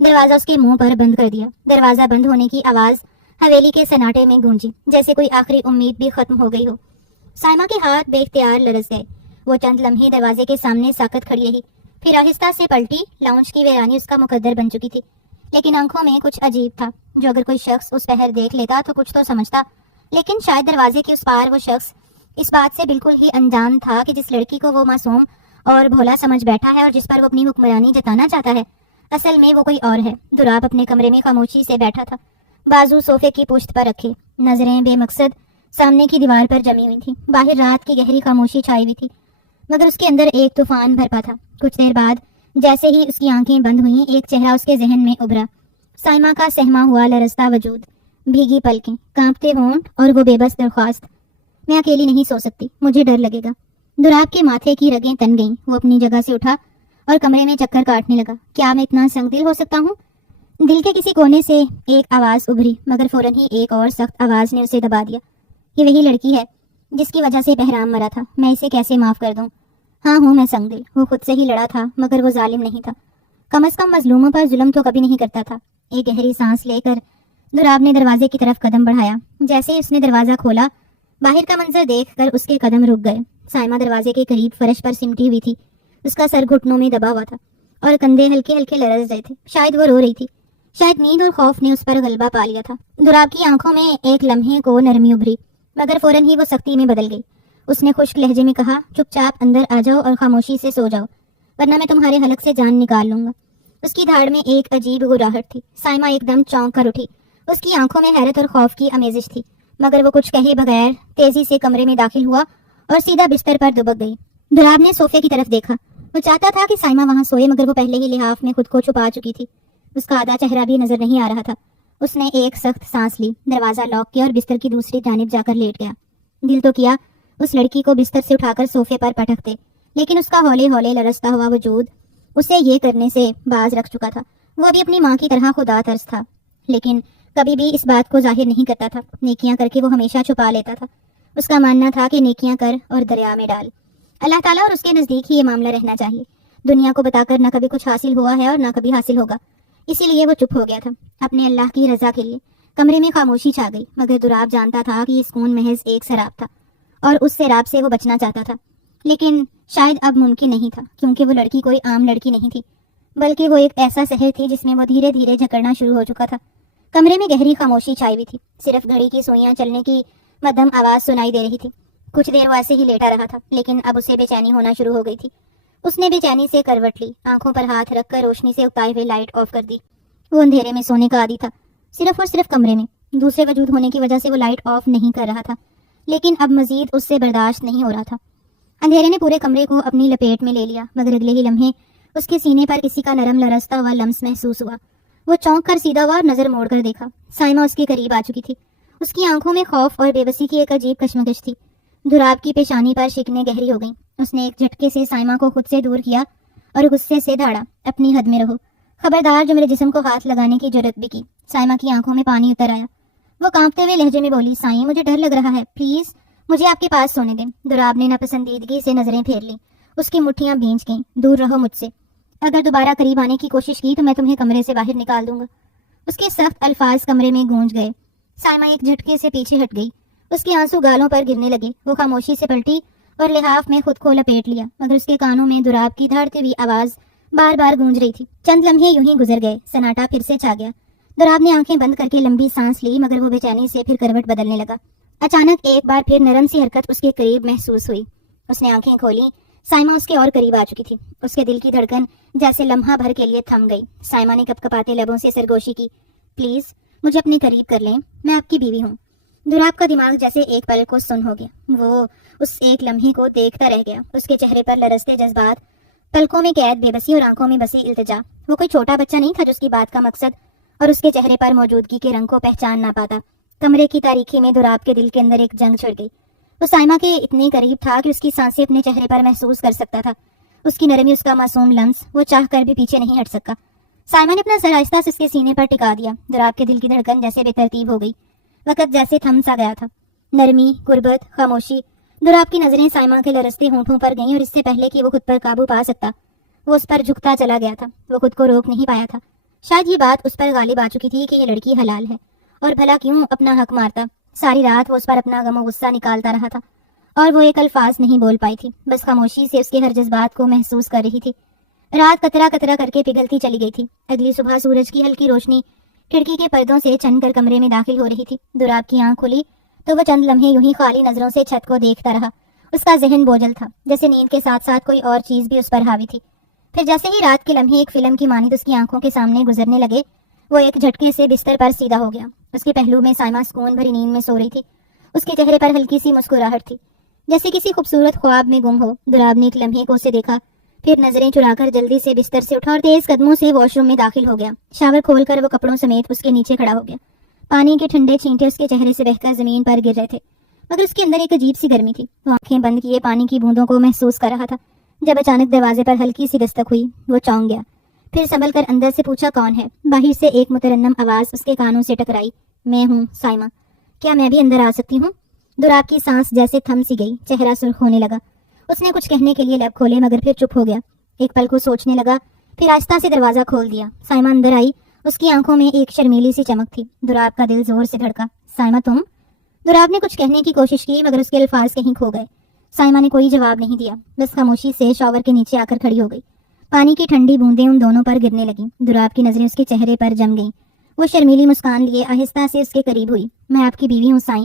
دروازہ اس کے منہ پر بند کر دیا۔ دروازہ بند ہونے کی آواز حویلی کے سناٹے میں گونجی جیسے کوئی آخری امید بھی ختم ہو گئی ہو۔ سائمہ کے ہاتھ بے اختیار لرز گئے۔ وہ چند لمحے دروازے کے سامنے ساکت کھڑی رہی، پھر آہستہ سے پلٹی۔ لاؤنج کی ویرانی اس کا مقدر بن چکی تھی لیکن آنکھوں میں کچھ عجیب تھا جو اگر کوئی شخص اس پہر دیکھ لیتا تو کچھ تو سمجھتا، لیکن شاید دروازے کے اس پار وہ شخص اس بات سے بالکل ہی انجان تھا کہ جس لڑکی کو وہ معصوم اور بھولا سمجھ بیٹھا ہے اور جس پر وہ اپنی حکمرانی جتانا چاہتا ہے، اصل میں وہ کوئی اور ہے۔ دراب اپنے کمرے میں خاموشی سے بیٹھا تھا، بازو صوفے کی پشت پر رکھے، نظریں بے مقصد سامنے کی دیوار پر جمی ہوئی تھیں۔ باہر رات کی گہری خاموشی چھائی ہوئی تھی مگر اس کے اندر ایک طوفان بھرپا تھا۔ کچھ دیر بعد جیسے ہی اس کی آنکھیں بند ہوئیں ایک چہرہ اس کے ذہن میں ابھرا، سائمہ کا سہما ہوا لرزتا وجود، بھیگی پلکیں، کانپتے ہونٹ اور وہ بے بس درخواست، میں اکیلی نہیں سو سکتی، مجھے ڈر لگے گا۔ دراب کے ماتھے کی رگیں تن گئیں۔ وہ اپنی جگہ سے اٹھا اور کمرے میں چکر کاٹنے لگا۔ کیا میں اتنا سنگ دل ہو سکتا ہوں؟ دل کے کسی کونے سے ایک آواز ابھری، مگر فوراً ہی ایک اور سخت آواز نے اسے دبا دیا۔ یہ وہی لڑکی ہے جس کی وجہ سے بہرام مرا تھا، میں اسے کیسے معاف کر دوں؟ ہاں ہوں میں سنگ دل، وہ خود سے ہی لڑا تھا مگر وہ ظالم نہیں تھا، کم از کم مظلوموں پر ظلم تو کبھی نہیں کرتا تھا۔ ایک گہری سانس لے کر دراب نے دروازے کی طرف قدم بڑھایا۔ جیسے ہی اس نے دروازہ کھولا، باہر کا منظر دیکھ کر اس کے قدم رک گئے۔ سائمہ دروازے کے قریب فرش پر سمٹی ہوئی تھی، اس کا سر گھٹنوں میں دبا ہوا تھا اور کندھے ہلکے ہلکے لرز رہے تھے۔ شاید وہ رو رہی تھی، شاید نیند اور خوف نے اس پر غلبہ پا لیا تھا۔ دراب کی آنکھوں میں ایک لمحے کو نرمی ابھری، مگر فوراً ہی وہ سختی میں بدل گئی۔ اس نے خشک لہجے میں کہا، چپ چاپ اندر آ جاؤ اور خاموشی سے سو جاؤ، ورنہ میں تمہارے حلق سے جان نکال لوں گا۔ اس کی دھاڑ میں ایک عجیب گراہٹ تھی۔ سائمہ ایک دم چونک کر اٹھی، اس کی آنکھوں میں حیرت اور خوف کی آمیزش تھی، مگر وہ کچھ کہے بغیر تیزی سے کمرے میں داخل ہوا اور سیدھا بستر پر دبک گئی۔ دراب نے صوفے کی طرف دیکھا، وہ چاہتا تھا کہ سائمہ وہاں سوئے، مگر وہ پہلے ہی لحاف میں خود کو چھپا چکی تھی۔ اس کا آدھا چہرہ بھی نظر نہیں آ رہا تھا۔ اس نے ایک سخت سانس لی، دروازہ لاک کیا اور بستر کی دوسری جانب جا کر لیٹ گیا۔ دل تو کیا اس لڑکی کو بستر سے اٹھا کر صوفے پر پٹک دے، لیکن اس کا ہولے ہولے لرزتا ہوا وجود اسے یہ کرنے سے باز رکھ چکا تھا۔ وہ بھی اپنی ماں کی طرح خدا ترس تھا، لیکن کبھی بھی اس بات کو ظاہر نہیں کرتا تھا۔ نیکیاں کر کے وہ ہمیشہ چھپا لیتا تھا۔ اس کا ماننا تھا کہ نیکیاں کر اور دریا میں ڈال، اللہ تعالیٰ اور اس کے نزدیک ہی یہ معاملہ رہنا چاہیے۔ دنیا کو بتا کر نہ کبھی کچھ حاصل ہوا ہے اور نہ کبھی حاصل ہوگا، اسی لیے وہ چپ ہو گیا تھا اپنے اللہ کی رضا کے لیے۔ کمرے میں خاموشی چھا گئی، مگر دراب جانتا تھا کہ یہ سکون محض ایک سراب تھا اور اس سراب سے وہ بچنا چاہتا تھا، لیکن شاید اب ممکن نہیں تھا، کیونکہ وہ لڑکی کوئی عام لڑکی نہیں تھی، بلکہ وہ ایک ایسا سحر تھی جس میں وہ دھیرے دھیرے جھکڑنا شروع ہو چکا تھا۔ کمرے میں گہری خاموشی چھائی ہوئی تھی، صرف گھڑی کی سوئیاں چلنے کی مدھم آواز سنائی دے رہی تھی۔ کچھ دیر وہ ایسے ہی لیٹا رہا تھا، لیکن اب اسے بے چینی ہونا شروع ہو گئی تھی۔ اس نے بے چینی سے کروٹ لی، آنکھوں پر ہاتھ رکھ کر روشنی سے اکتائی ہوئی لائٹ آف کر دی۔ وہ اندھیرے میں سونے کا عادی تھا، صرف اور صرف کمرے میں۔ دوسرے وجود ہونے کی وجہ سے وہ لائٹ آف نہیں کر رہا تھا، لیکن اب مزید اس سے برداشت نہیں ہو رہا تھا۔ اندھیرے نے پورے کمرے کو اپنی لپیٹ میں لے لیا، مگر اگلے ہی لمحے اس کے سینے پر کسی کا نرم لرزتا ہوا لمس محسوس ہوا۔ وہ چونک کر سیدھا ہوا اور نظر موڑ کر دیکھا۔ سائمہ اس کے قریب آ چکی تھی، اس کی آنکھوں میں خوف اور بے بسی کی ایک عجیب کشمکش تھی۔ دراب کی پیشانی پر شکنیں گہری ہو گئیں۔ اس نے ایک جھٹکے سے سائمہ کو خود سے دور کیا اور غصے سے دھاڑا، اپنی حد میں رہو، خبردار جو میرے جسم کو ہاتھ لگانے کی جرت بھی کی۔ سائمہ کی آنکھوں میں پانی اتر آیا، وہ کانپتے ہوئے لہجے میں بولی، سائیں مجھے ڈر لگ رہا ہے، پلیز مجھے آپ کے پاس سونے دیں۔ دراب نے ناپسندیدگی سے نظریں پھیر لیں، اس کی مٹھیاں بھینچ گئیں۔ دور رہو مجھ سے، اگر دوبارہ قریب آنے کی کوشش کی تو میں تمہیں کمرے سے باہر نکال دوں گا۔ اس کے سخت الفاظ کمرے میں گونج گئے۔ سائمہ ایک جھٹکے سے پیچھے ہٹ گئی، اس کے آنسو گالوں پر گرنے لگے۔ وہ خاموشی سے پلٹی اور لحاف میں خود کو لپیٹ لیا، مگر اس کے کانوں میں دراب کی دھڑکتی ہوئی آواز بار بار گونج رہی تھی۔ چند لمحے یوں ہی گزر گئے، سناٹا پھر سے چھا گیا۔ دراب نے آنکھیں بند کر کے لمبی سانس لی، مگر وہ بے چینی سے پھر کروٹ بدلنے لگا۔ اچانک ایک بار پھر نرم سی حرکت اس کے قریب محسوس ہوئی۔ اس نے آنکھیں کھولیں، سائمہ اس کے اور قریب آ چکی تھی۔ اس کے دل کی دھڑکن جیسے لمحہ بھر کے لیے تھم گئی۔ سائمہ نے کپ کپاتے لبوں سے سرگوشی کی، پلیز مجھے اپنے قریب کر لیں، میں آپ کی بیوی ہوں۔ دراب کا دماغ جیسے ایک پل کو سن ہو گیا، وہ اس ایک لمحے کو دیکھتا رہ گیا، اس کے چہرے پر لرزتے جذبات، پلکوں میں قید بے بسی اور آنکھوں میں بسی التجا۔ وہ کوئی چھوٹا بچہ نہیں تھا جو اس کی بات کا مقصد اور اس کے چہرے پر موجودگی کے رنگ کو پہچان نہ پاتا۔ کمرے کی تاریکی میں دراب کے دل کے اندر ایک جنگ چھڑ گئی۔ وہ سائمہ کے اتنے قریب تھا کہ اس کی سانسیں اپنے چہرے پر محسوس کر سکتا تھا، اس کی نرمی، اس کا معصوم لمس، وہ چاہ کر بھی پیچھے نہیں ہٹ سکا۔ سائمہ نے اپنا سر آہستہ سے اس کے سینے پر ٹکا دیا۔ دراب کے دل کی دھڑکن جیسے بے ترتیب ہو گئی، وقت جیسے تھم سا گیا تھا۔ نرمی، قربت، خاموشی، دراب کی نظریں سائمہ کے لرزتے ہونٹوں پر گئیں اور اس سے پہلے کہ وہ خود پر قابو پا سکتا، وہ اس پر جھکتا چلا گیا تھا۔ وہ خود کو روک نہیں پایا تھا، شاید یہ بات اس پر غالب آ چکی تھی کہ یہ لڑکی حلال ہے، اور بھلا کیوں اپنا حق مارتا۔ ساری رات وہ اس پر اپنا غم و غصہ نکالتا رہا تھا، اور وہ ایک الفاظ نہیں بول پائی تھی، بس خاموشی سے اس کے ہر جذبات کو محسوس کر رہی تھی۔ رات قطرہ قطرہ کر کے پگھلتی چلی گئی تھی۔ اگلی صبح سورج کی ہلکی روشنی کھڑکی کے پردوں سے چھن کر کمرے میں داخل ہو رہی تھی۔ دراب کی آنکھ کھلی تو وہ چند لمحے یوں ہی خالی نظروں سے چھت کو دیکھتا رہا۔ اس کا ذہن بوجھل تھا، جیسے نیند کے ساتھ ساتھ کوئی اور چیز بھی اس پر حاوی تھی۔ پھر جیسے ہی رات کے لمحے ایک فلم کی مانند اس کی آنکھوں کے سامنے گزرنے لگے، وہ ایک جھٹکے سے بستر پر سیدھا ہو گیا۔ اس کے پہلو میں سائمہ سکون بھری نیند میں سو رہی تھی، اس کے چہرے پر ہلکی سی مسکراہٹ تھی، جیسے کسی خوبصورت خواب میں گم ہو۔ دراب نے ایک لمحے کو اسے دیکھا، پھر نظریں چرا کر جلدی سے بستر سے اٹھا اور تیز قدموں سے واش روم میں داخل ہو گیا۔ شاور کھول کر وہ کپڑوں سمیت اس کے نیچے کھڑا ہو گیا۔ پانی کے ٹھنڈے چھینٹے اس کے چہرے سے بہہ کر زمین پر گر رہے تھے، مگر اس کے اندر ایک عجیب سی گرمی تھی۔ وہ آنکھیں بند کیے پانی کی بوندوں کو محسوس کر رہا تھا، جب اچانک دروازے پر ہلکی سی دستک ہوئی، وہ چونک گیا، پھر سنبھل کر اندر سے پوچھا کون ہے۔ باہر سے ایک مترنم آواز اس کے کانوں سے ٹکرائی، میں ہوں سائمہ، کیا میں بھی اندر آ سکتی ہوں؟ دوراب کی سانس جیسے تھم سی گئی، چہرہ سرخ ہونے لگا۔ اس نے کچھ کہنے کے لیے لب کھولے مگر پھر چپ ہو گیا، ایک پل کو سوچنے لگا، پھر آہستہ سے دروازہ کھول دیا۔ سائمہ اندر آئی، اس کی آنکھوں میں ایک شرمیلی سی چمک تھی۔ دوراب کا دل زور سے دھڑکا۔ سائمہ تم؟ دوراب نے کچھ کہنے کی کوشش کی مگر اس کے الفاظ کہیں کھو گئے۔ سائمہ نے کوئی جواب نہیں دیا، بس خاموشی سے شاور کے نیچے آ کر کھڑی ہو گئی۔ پانی کی ٹھنڈی بوندیں ان دونوں پر گرنے لگیں۔ دوراب کی نظریں اس کے چہرے پر جم گئیں۔ وہ شرمیلی مسکان لیے آہستہ سے اس کے قریب ہوئی۔ میں آپ کی بیوی ہوں سائیں،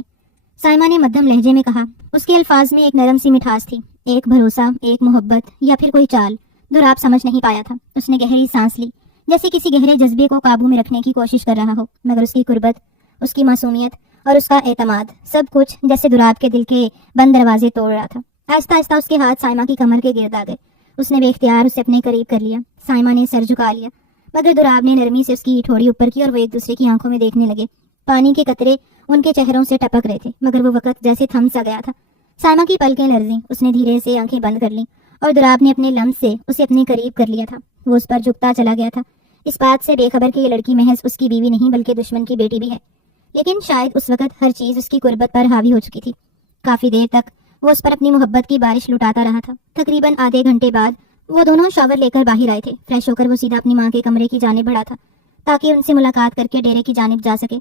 سائمہ نے مدھم لہجے میں کہا۔ اس کے الفاظ میں ایک نرم سی مٹھاس تھی، ایک بھروسہ، ایک محبت، یا پھر کوئی چال۔ دوراب سمجھ نہیں پایا تھا۔ اس نے گہری سانس لی، جیسے کسی گہرے جذبے کو قابو میں رکھنے کی کوشش کر رہا ہو، مگر اس کی قربت، اس کی معصومیت اور اس کا اعتماد، سب کچھ جیسے دوراب کے دل کے بند دروازے توڑ رہا تھا۔ آہستہ آہستہ اس کے ہاتھ سائمہ کی کمر کے گرد آ گئے۔ اس نے بے اختیار اسے اپنے قریب کر لیا۔ سائمہ نے سر جھکا لیا، مگر دوراب نے نرمی سے اس کی ٹھوڑی اوپر کی اور وہ ایک دوسرے کی آنکھوں میں دیکھنے لگے۔ پانی کے قطرے ان کے چہروں سے ٹپک رہے تھے، مگر وہ وقت جیسے تھم سا گیا تھا۔ سائمہ کی پلکیں لرزیں، اس نے دھیرے سے آنکھیں بند کر لیں اور دوراب نے اپنے لمس سے اسے اپنے قریب کر لیا تھا۔ وہ اس پر جھکتا چلا گیا تھا، اس بات سے بے خبر کہ یہ لڑکی محض اس کی بیوی نہیں بلکہ دشمن کی بیٹی بھی ہے۔ لیکن شاید اس وقت ہر چیز اس کی قربت پر حاوی ہو چکی تھی۔ کافی دیر تک وہ اس پر اپنی محبت کی بارش لٹاتا رہا تھا۔ تقریباً آدھے گھنٹے بعد وہ دونوں شاور لے کر باہر آئے تھے۔ فریش ہو کر وہ سیدھا اپنی ماں کے کمرے کی جانب بڑھا تھا تاکہ ان سے ملاقات کر کے ڈیرے کی جانب جا سکے۔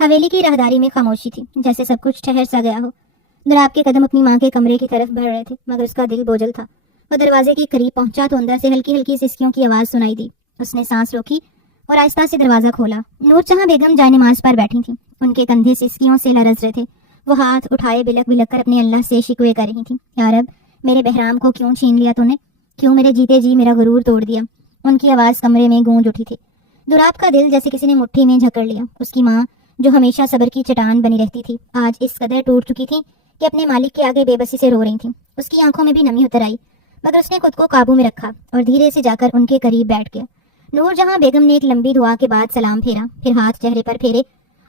حویلی کی راہداری میں خاموشی تھی، جیسے سب کچھ ٹھہر سا گیا ہو۔ دوراب کے قدم اپنی ماں کے کمرے کی طرف بڑھ رہے تھے، مگر اس کا دل بوجھل تھا۔ وہ دروازے کے قریب پہنچا تو اندر سے ہلکی ہلکی سسکیوں کی آواز سنائی دی۔ اس نے سانس روکی اور آہستہ سے دروازہ کھولا۔ نور جہاں بیگم جائے نماز پر بیٹھی تھیں، ان کے کندھے سسکیوں سے لرز رہے تھے۔ وہ ہاتھ اٹھائے بلک بلک کر اپنے اللہ سے شکوے کر رہی تھیں، یا رب، میرے بہرام کو کیوں چھین لیا تو نے؟ کیوں میرے جیتے جی میرا غرور توڑ دیا؟ ان کی آواز کمرے میں گونج اٹھی تھی۔ دوراب کا دل جیسے کسی نے مٹھی میں جھکڑ لیا۔ اس کی ماں جو ہمیشہ صبر کی چٹان بنی رہتی تھی، آج اس قدر ٹوٹ چکی تھی کہ اپنے مالک کے آگے بے بسی سے رو رہی تھیں۔ اس کی آنکھوں میں بھی نمی اتر آئی، مگر اس نے خود کو قابو میں رکھا اور دھیرے سے جا کر ان کے قریب بیٹھ گیا۔ نور جہاں بیگم نے ایک لمبی دعا کے بعد سلام پھیرا، پھر ہاتھ چہرے پر پھیرے،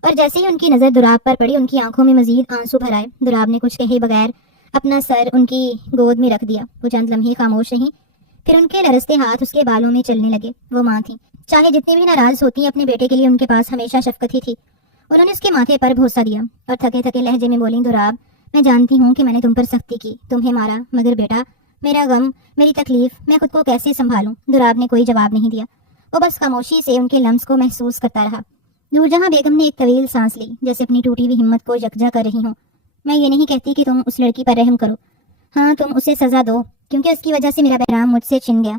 اور جیسے ہی ان کی نظر دوراب پر پڑی، ان کی آنکھوں میں مزید آنسو بھر آئے۔ دوراب نے کچھ کہے بغیر اپنا سر ان کی گود میں رکھ دیا۔ وہ چند لمحے خاموش رہیں، پھر ان کے لرزتے ہاتھ اس کے بالوں میں چلنے لگے۔ وہ ماں تھیں، چاہے جتنی بھی ناراض ہوتی، اپنے بیٹے کے لیے ان کے پاس ہمیشہ شفقت ہی تھی۔ انہوں نے اس کے ماتھے پر بھروسہ دیا اور تھکے تھکے لہجے میں بولیں، دوراب، میں جانتی ہوں کہ میں نے تم پر سختی کی، تمہیں مارا، مگر بیٹا، میرا غم، میری تکلیف، میں خود کو کیسے سنبھالوں؟ دوراب نے کوئی جواب نہیں دیا، وہ بس خاموشی سے ان کے لمس کو محسوس کرتا رہا۔ نور جہاں بیگم نے ایک طویل سانس لی، جیسے اپنی ٹوٹی ہوئی ہمت کو یکجا کر رہی ہوں۔ میں یہ نہیں کہتی کہ تم اس لڑکی پر رحم کرو، ہاں تم اسے سزا دو، کیونکہ اس کی وجہ سے میرا بہرام مجھ سے چھن گیا،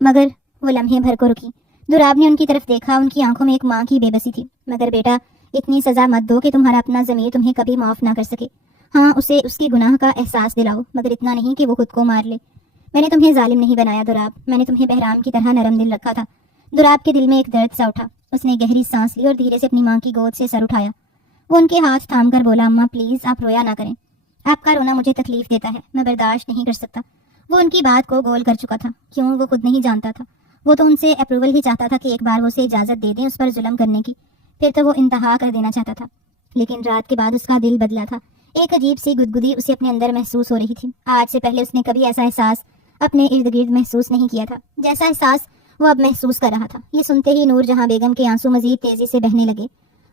مگر وہ لمحے بھر کو رکی۔ دوراب نے ان کی طرف دیکھا، ان کی آنکھوں میں ایک ماں کی بے بسی تھی۔ مگر بیٹا، اتنی سزا مت دو کہ تمہارا اپنا ضمیر تمہیں کبھی معاف نہ کر سکے۔ ہاں، اسے اس کی گناہ کا احساس دلاؤ، مگر اتنا نہیں کہ وہ خود کو مار لے۔ میں نے تمہیں ظالم نہیں بنایا دوراب، میں نے تمہیں بہرام کی طرح نرم دل رکھا تھا۔ دوراب کے دل میں ایک درد سا اٹھا، اس نے گہری سانس لی اور دھیرے سے اپنی ماں کی گود سے سر اٹھایا۔ وہ ان کے ہاتھ تھام کر بولا، اماں پلیز آپ رویا نہ کریں، آپ کا رونا مجھے تکلیف دیتا ہے، میں برداشت نہیں کر سکتا۔ وہ ان کی بات کو گول کر چکا تھا، کیوں وہ خود نہیں جانتا تھا۔ وہ تو ان سے اپروول ہی چاہتا تھا کہ ایک بار وہ اسے اجازت دے دیں اس پر ظلم کرنے کی، پھر تو وہ انتہا کر دینا چاہتا تھا۔ لیکن رات کے بعد اس کا دل بدلا تھا، ایک عجیب سی گدگدی اسے اپنے اندر محسوس ہو رہی تھی۔ آج سے پہلے اس نے کبھی ایسا احساس اپنے ارد گرد محسوس نہیں کیا تھا، جیسا احساس وہ اب محسوس کر رہا تھا۔ یہ سنتے ہی نور جہاں بیگم کے آنسو مزید تیزی سے بہنے لگے۔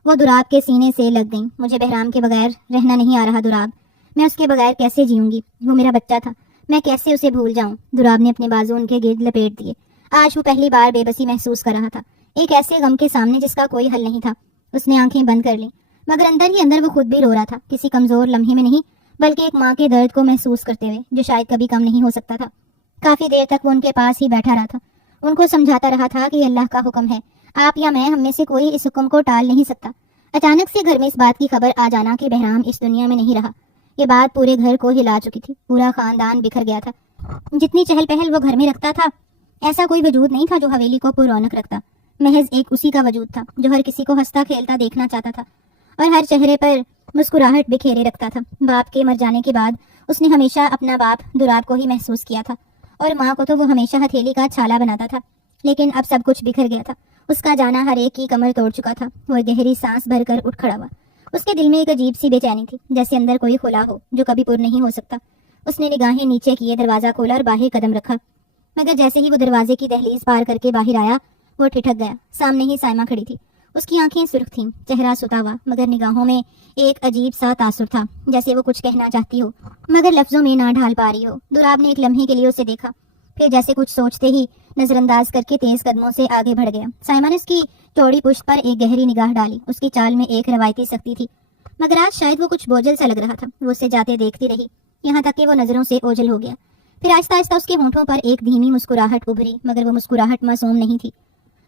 وہ دوراب کے سینے سے لگ گئیں۔ مجھے بہرام کے بغیر رہنا نہیں آ رہا دوراب، میں اس کے بغیر کیسے جیوں گی؟ وہ میرا بچہ تھا، میں کیسے اسے بھول جاؤں؟ دوراب نے اپنے بازو ان کے گرد لپیٹ دیے۔ آج وہ پہلی بار بے بسی محسوس کر رہا تھا، ایک ایسے غم کے سامنے جس کا کوئی حل نہیں تھا۔ اس نے آنکھیں بند کر لیں، مگر اندر ہی اندر وہ خود بھی رو رہا تھا، کسی کمزور لمحے میں نہیں، بلکہ ایک ماں کے درد کو محسوس کرتے ہوئے، جو شاید کبھی کم نہیں ہو سکتا تھا۔ کافی دیر تک وہ ان کے پاس ہی بیٹھا رہا تھا، ان کو سمجھاتا رہا تھا کہ یہ اللہ کا حکم ہے، آپ یا میں، ہم میں سے کوئی اس حکم کو ٹال نہیں سکتا۔ اچانک سے گھر میں اس بات کی خبر آ جانا کہ بہرام اس دنیا میں نہیں رہا، یہ بات پورے گھر کو ہلا چکی تھی۔ پورا خاندان بکھر گیا تھا۔ جتنی چہل پہل وہ گھر میں رکھتا تھا، ایسا کوئی وجود نہیں تھا جو حویلی کو پر رونق رکھتا، محض ایک اسی کا وجود تھا جو ہر کسی کو ہنستا کھیلتا دیکھنا چاہتا تھا اور ہر چہرے پر مسکراہٹ بکھیرے رکھتا تھا۔ باپ کے مر جانے کے بعد اس نے ہمیشہ اپنا باپ دوراب کو ہی محسوس کیا تھا، اور ماں کو تو وہ ہمیشہ ہتھیلی کا چھالا بناتا تھا۔ لیکن اب سب کچھ بکھر گیا تھا، اس کا جانا ہر ایک کی کمر توڑ چکا تھا۔ وہ گہری سانس بھر کر اٹھ کھڑا ہوا۔ اس کے دل میں ایک عجیب سی بے چینی تھی، جیسے اندر کوئی خلا ہو جو کبھی پر نہیں ہو سکتا۔ اس نے نگاہیں نیچے کیے، دروازہ کھولا اور باہر قدم رکھا، مگر جیسے ہی وہ دروازے کی دہلیز پار کر کے باہر آیا وہ ٹھٹک گیا۔ سامنے ہی سائمہ کھڑی تھی، اس کی آنکھیں سرخ تھیں، چہرہ ستا ہوا، مگر نگاہوں میں ایک عجیب سا تاثر تھا، جیسے وہ کچھ کہنا چاہتی ہو مگر لفظوں میں نہ ڈھال پا رہی ہو۔ دولاب نے ایک لمحے کے لیے اسے دیکھا، پھر جیسے کچھ سوچتے ہی نظر انداز کر کے تیز قدموں سے آگے بڑھ گیا۔ سائمہ نے اس کی چوڑی پشت پر ایک گہری نگاہ ڈالی، اس کی چال میں ایک روایتی سختی تھی، مگر آج شاید وہ کچھ بوجھل سا لگ رہا تھا۔ وہ اسے جاتے دیکھتی رہی، یہاں تک کہ وہ نظروں سے اوجھل ہو گیا۔ پھر آہستہ آہستہ اس کے ہونٹوں پر ایک دھیمی مسکراہٹ ابھری، مگر وہ مسکراہٹ معصوم نہیں تھی۔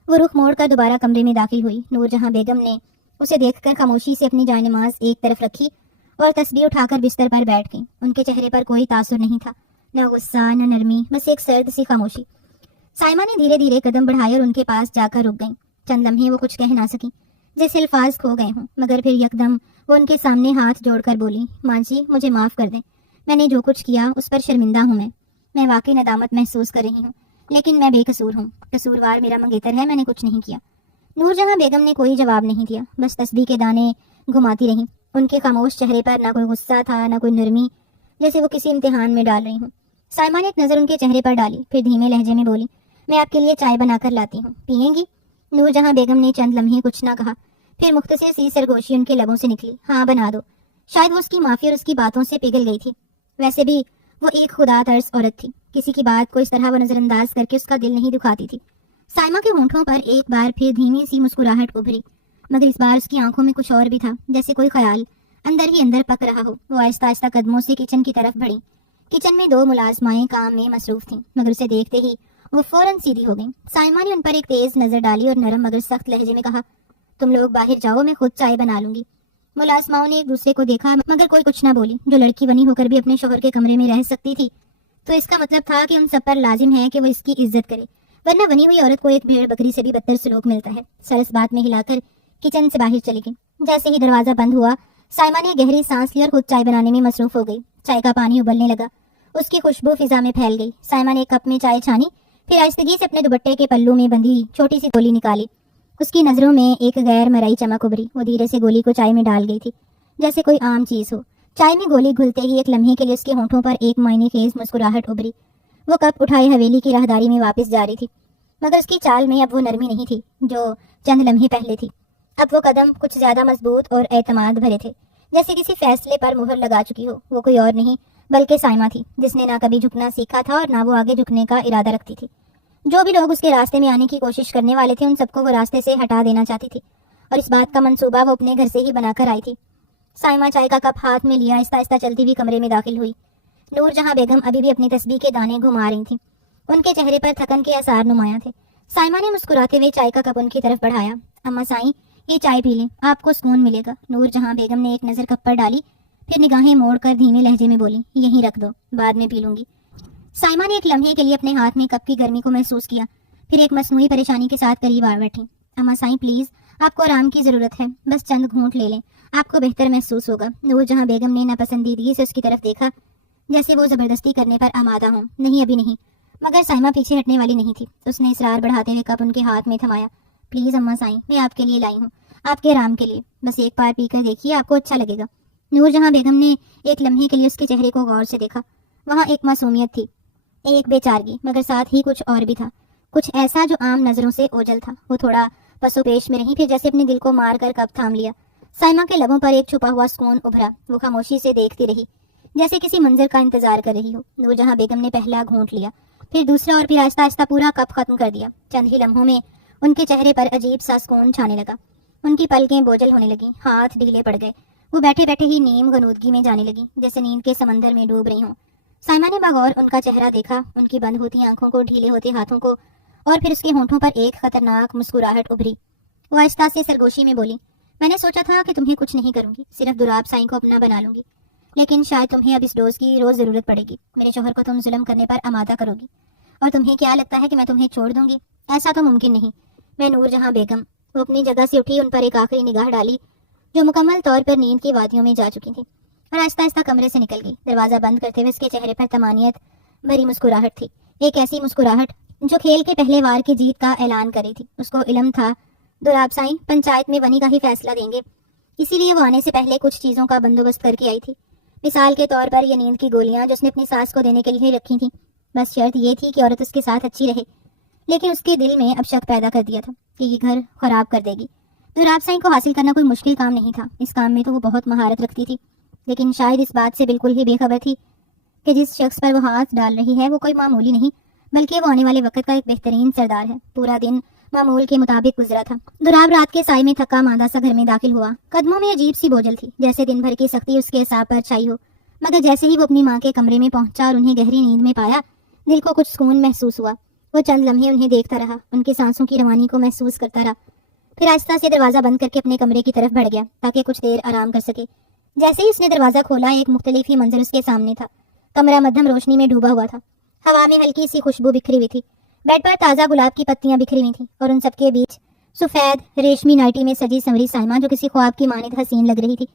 وہ رخ موڑ کر دوبارہ کمرے میں داخل ہوئی۔ نور جہاں بیگم نے اسے دیکھ کر خاموشی سے اپنی جائے نماز ایک طرف رکھی اور تسبیح اٹھا کر بستر پر بیٹھ گئی۔ ان کے چہرے پر کوئی تاثر نہیں تھا، نہ غصہ نہ نرمی، بس ایک سرد سی خاموشی۔ سائمہ نے دھیرے دھیرے قدم بڑھائے اور ان کے پاس جا کر رک گئیں۔ چند لمحے وہ کچھ کہہ نہ سکیں، جیسے الفاظ کھو گئے ہوں، مگر پھر یکدم وہ ان کے سامنے ہاتھ جوڑ کر بولی، ماں جی مجھے معاف کر دیں، میں نے جو کچھ کیا اس پر شرمندہ ہوں، میں واقعی ندامت محسوس کر رہی ہوں، لیکن میں بے قصور ہوں، قصوروار میرا منگیتر ہے، میں نے کچھ نہیں کیا۔ نور جہاں بیگم نے کوئی جواب نہیں دیا، بس تسبیح کے دانے گھماتی رہیں۔ ان کے خاموش چہرے پر نہ کوئی غصہ تھا نہ کوئی نرمی، جیسے وہ کسی امتحان میں ڈال رہی ہوں۔ سائمہ نے ایک نظر ان کے چہرے پر ڈالی، پھر دھیمے لہجے میں بولی، میں آپ کے لیے چائے بنا کر لاتی ہوں، پیئیں گی؟ نور جہاں بیگم نے چند لمحے کچھ نہ کہا، پھر مختصر سی سرگوشی ان کے لبوں سے نکلی، ہاں بنا دو۔ شاید وہ اس کی معافی اور اس کی باتوں سے پگھل گئی تھی، ویسے بھی وہ ایک خدا ترس عورت تھی، کسی کی بات کو اس طرح وہ نظر انداز کر کے اس کا دل نہیں دکھاتی تھی۔ سائمہ کے ہونٹوں پر ایک بار پھر دھیمی سی مسکراہٹ ابھری، مگر اس بار اس کی آنکھوں میں کچھ اور بھی تھا، جیسے کوئی خیال اندر ہی اندر پک رہا ہو۔ وہ آہستہ آہستہ قدموں سے کچن کی طرف بڑھی۔ کچن میں دو ملازمائیں کام میں مصروف تھیں، مگر اسے دیکھتے ہی وہ فوراً سیدھی ہو گئیں۔ سائمہ نے ان پر ایک تیز نظر ڈالی اور نرم مگر سخت لہجے میں کہا، تم لوگ باہر جاؤ، میں خود چائے بنا لوں گی۔ ملازماؤں نے ایک دوسرے کو دیکھا، مگر کوئی کچھ نہ بولی۔ جو لڑکی بنی ہو کر بھی اپنے شوہر کے کمرے میں رہ سکتی تھی تو اس کا مطلب تھا کہ ان سب پر لازم ہے کہ وہ اس کی عزت کرے، ورنہ بنی ہوئی عورت کو ایک بھیڑ بکری سے بھی بدتر سلوک ملتا ہے۔ سر اس بات میں ہلا کر کچن سے باہر چلی گئی۔ جیسے ہی دروازہ بند ہوا سائمہ نے گہری سانس لی اور خود چائے بنانے میں مصروف ہو گئی۔ چائے کا پانی ابلنے لگا، اس کی خوشبو فضا میں پھیل گئی۔ سائمہ نے ایک کپ میں چائے چھانی، پھر آہستگی سے اپنے دوپٹے کے پلو میں بندھی چھوٹی سی گولی نکالی۔ اس کی نظروں میں ایک غیر مرئی چمک ابھری، وہ دھیرے سے گولی کو چائے میں ڈال گئی تھی، جیسے کوئی عام چیز ہو۔ چائے میں گولی گھلتے ہی ایک لمحے کے لیے اس کے ہونٹوں پر ایک معنی خیز مسکراہٹ ابھری۔ وہ کپ اٹھائے حویلی کی راہداری میں واپس جا رہی تھی، مگر اس کی چال میں اب وہ نرمی نہیں تھی جو چند لمحے پہلے تھی۔ اب وہ قدم کچھ زیادہ مضبوط اور اعتماد بھرے تھے، جیسے کسی فیصلے پر مہر لگا چکی ہو۔ وہ کوئی اور نہیں بلکہ سائمہ تھی، جس نے نہ کبھی جھکنا سیکھا تھا اور نہ وہ آگے جھکنے کا ارادہ رکھتی تھی۔ جو بھی لوگ اس کے راستے میں آنے کی کوشش کرنے والے تھے ان سب کو وہ راستے سے ہٹا دینا چاہتی تھی، اور اس بات کا منصوبہ وہ اپنے گھر سے ہی بنا کر آئی تھی۔ سائمہ چائے کا کپ ہاتھ میں لیا آہستہ آہستہ چلتی ہوئی کمرے میں داخل ہوئی۔ نور جہاں بیگم ابھی بھی اپنی تسبیح کے دانے گھما رہی تھیں، ان کے چہرے پر تھکن کے آثار نمایاں تھے۔ سائمہ نے مسکراتے ہوئے چائے کا کپ ان کی طرف بڑھایا، اماں سائیں یہ چائے پی لیں، آپ کو سکون ملے گا۔ نور جہاں بیگم نے ایک نظر کپ پر ڈالی، پھر نگاہیں موڑ کر دھیمے لہجے میں بولی، یہیں رکھ دو، بعد میں پی لوں گی۔ سائمہ نے ایک لمحے کے لیے اپنے ہاتھ میں کپ کی گرمی کو محسوس کیا، پھر ایک مصنوعی پریشانی کے ساتھ قریب آ بیٹھی۔ اماں سائیں پلیز، آپ کو آرام کی ضرورت ہے، بس چند گھونٹ لے لیں، آپ کو بہتر محسوس ہوگا۔ نور جہاں بیگم نے ناپسندیدگی سے اس کی طرف دیکھا، جیسے وہ زبردستی کرنے پر آمادہ ہوں۔ نہیں ابھی نہیں، مگر سائمہ پیچھے ہٹنے والی نہیں تھی۔ اس نے اصرار بڑھاتے ہوئے کپ ان کے ہاتھ میں تھمایا، پلیز اماں سائیں، میں آپ کے لیے لائی ہوں، آپ کے آرام کے لیے، بس ایک بار پی کر دیکھیے، آپ کو اچھا لگے گا۔ نور جہاں بیگم نے ایک لمحے کے لیے اس کے چہرے کو غور سے دیکھا، وہاں ایک معصومیت تھی، ایک بے چارگی، مگر ساتھ ہی کچھ اور بھی تھا، کچھ ایسا جو عام نظروں سے اوجھل تھا۔ وہ تھوڑا پسو پیش میں رہی، پھر جیسے اپنے دل کو مار کر کپ تھام لیا۔ سائمہ کے لبوں پر ایک چھپا ہوا سکون ابھرا، وہ خاموشی سے دیکھتی رہی، جیسے کسی منظر کا انتظار کر رہی ہو۔ نور جہاں بیگم نے پہلا گھونٹ لیا، پھر دوسرا، اور پھر آہستہ آہستہ پورا کپ ختم کر دیا۔ چند ہی لمحوں میں ان کے چہرے پر عجیب سا سکون چھانے لگا، ان کی پلکیں بوجھل ہونے لگیں، ہاتھ ڈھیلے پڑ گئے، وہ بیٹھے بیٹھے ہی نیم غنودگی میں جانے لگی، جیسے نیند کے سمندر میں ڈوب رہی ہوں۔ سائمہ نے بغور ان کا چہرہ دیکھا، ان کی بند ہوتی آنکھوں کو، ڈھیلے ہوتے ہاتھوں کو، اور پھر اس کے ہونٹوں پر ایک خطرناک مسکراہٹ ابھری۔ وہ آہستہ سے سرگوشی میں بولی، میں نے سوچا تھا کہ تمہیں کچھ نہیں کروں گی، صرف دولاب سائیں کو اپنا بنا لوں گی، لیکن شاید تمہیں اب اس ڈوز کی روز ضرورت پڑے گی۔ میرے شوہر کو تم ظلم کرنے پر آمادہ کرو گی، اور تمہیں کیا لگتا ہے کہ میں تمہیں چھوڑ دوں گی؟ ایسا تو ممکن نہیں۔ میں نور جہاں بیگم، وہ اپنی جگہ سے اٹھی، ان پر ایک آخری نگاہ ڈالی جو مکمل طور پر نیند کی وادیوں میں جا چکی تھی، اور آہستہ آہستہ کمرے سے نکل گئی۔ دروازہ بند کرتے ہوئے اس کے چہرے پر طمانینت بھری مسکراہٹ تھی، ایک ایسی مسکراہٹ جو کھیل کے پہلے وار کی جیت کا اعلان کر رہی تھی۔ اس کو علم تھا دولاب سائیں پنچایت میں ونی کا ہی فیصلہ دیں گے، اسی لیے وہ آنے سے پہلے کچھ چیزوں کا بندوبست کر کے آئی تھی۔ مثال کے طور پر یہ نیند کی گولیاں جو اس نے اپنی ساس کو دینے کے لیے رکھی تھیں، بس شرط یہ تھی کہ عورت اس کے ساتھ اچھی رہے، لیکن اس کے دل میں اب شک پیدا کر دیا تھا کہ یہ گھر خراب کر دے گی۔ دولاب سائیں کو حاصل کرنا کوئی مشکل کام نہیں تھا، اس کام میں تو وہ بہت مہارت رکھتی تھی، لیکن شاید اس بات سے بالکل ہی بے خبر تھی کہ جس شخص پر وہ ہاتھ ڈال رہی ہے وہ کوئی معمولی نہیں، بلکہ وہ آنے والے وقت کا ایک بہترین سردار ہے۔ پورا دن معمول کے مطابق گزرا تھا۔ دولاب رات کے سائے میں تھکا ماندہ سا گھر میں داخل ہوا۔ قدموں میں عجیب سی بوجھل تھی، جیسے دن بھر کی سختی اس کے اعصاب پر چھائی ہو، مگر جیسے ہی وہ اپنی ماں کے کمرے میں پہنچا اور انہیں گہری نیند میں پایا، دل کو کچھ سکون محسوس ہوا۔ وہ چند لمحے انہیں دیکھتا رہا، ان کی سانسوں کی روانی کو محسوس کرتا رہا، پھر آہستہ سے دروازہ بند کر کے اپنے کمرے کی طرف بڑھ گیا تاکہ کچھ دیر آرام کر سکے۔ جیسے ہی اس نے دروازہ کھولا، ایک مختلف ہی منظر اس کے سامنے تھا۔ کمرہ مدھم روشنی میں ڈوبا ہوا تھا، ہوا میں ہلکی سی خوشبو بکھری ہوئی تھی، بیڈ پر تازہ گلاب کی پتیاں بکھری ہوئی تھیں، اور ان سب کے بیچ سفید ریشمی نائٹی میں سجی سنوری سائمہ جو کسی خواب کی مانند حسین لگ رہی تھی۔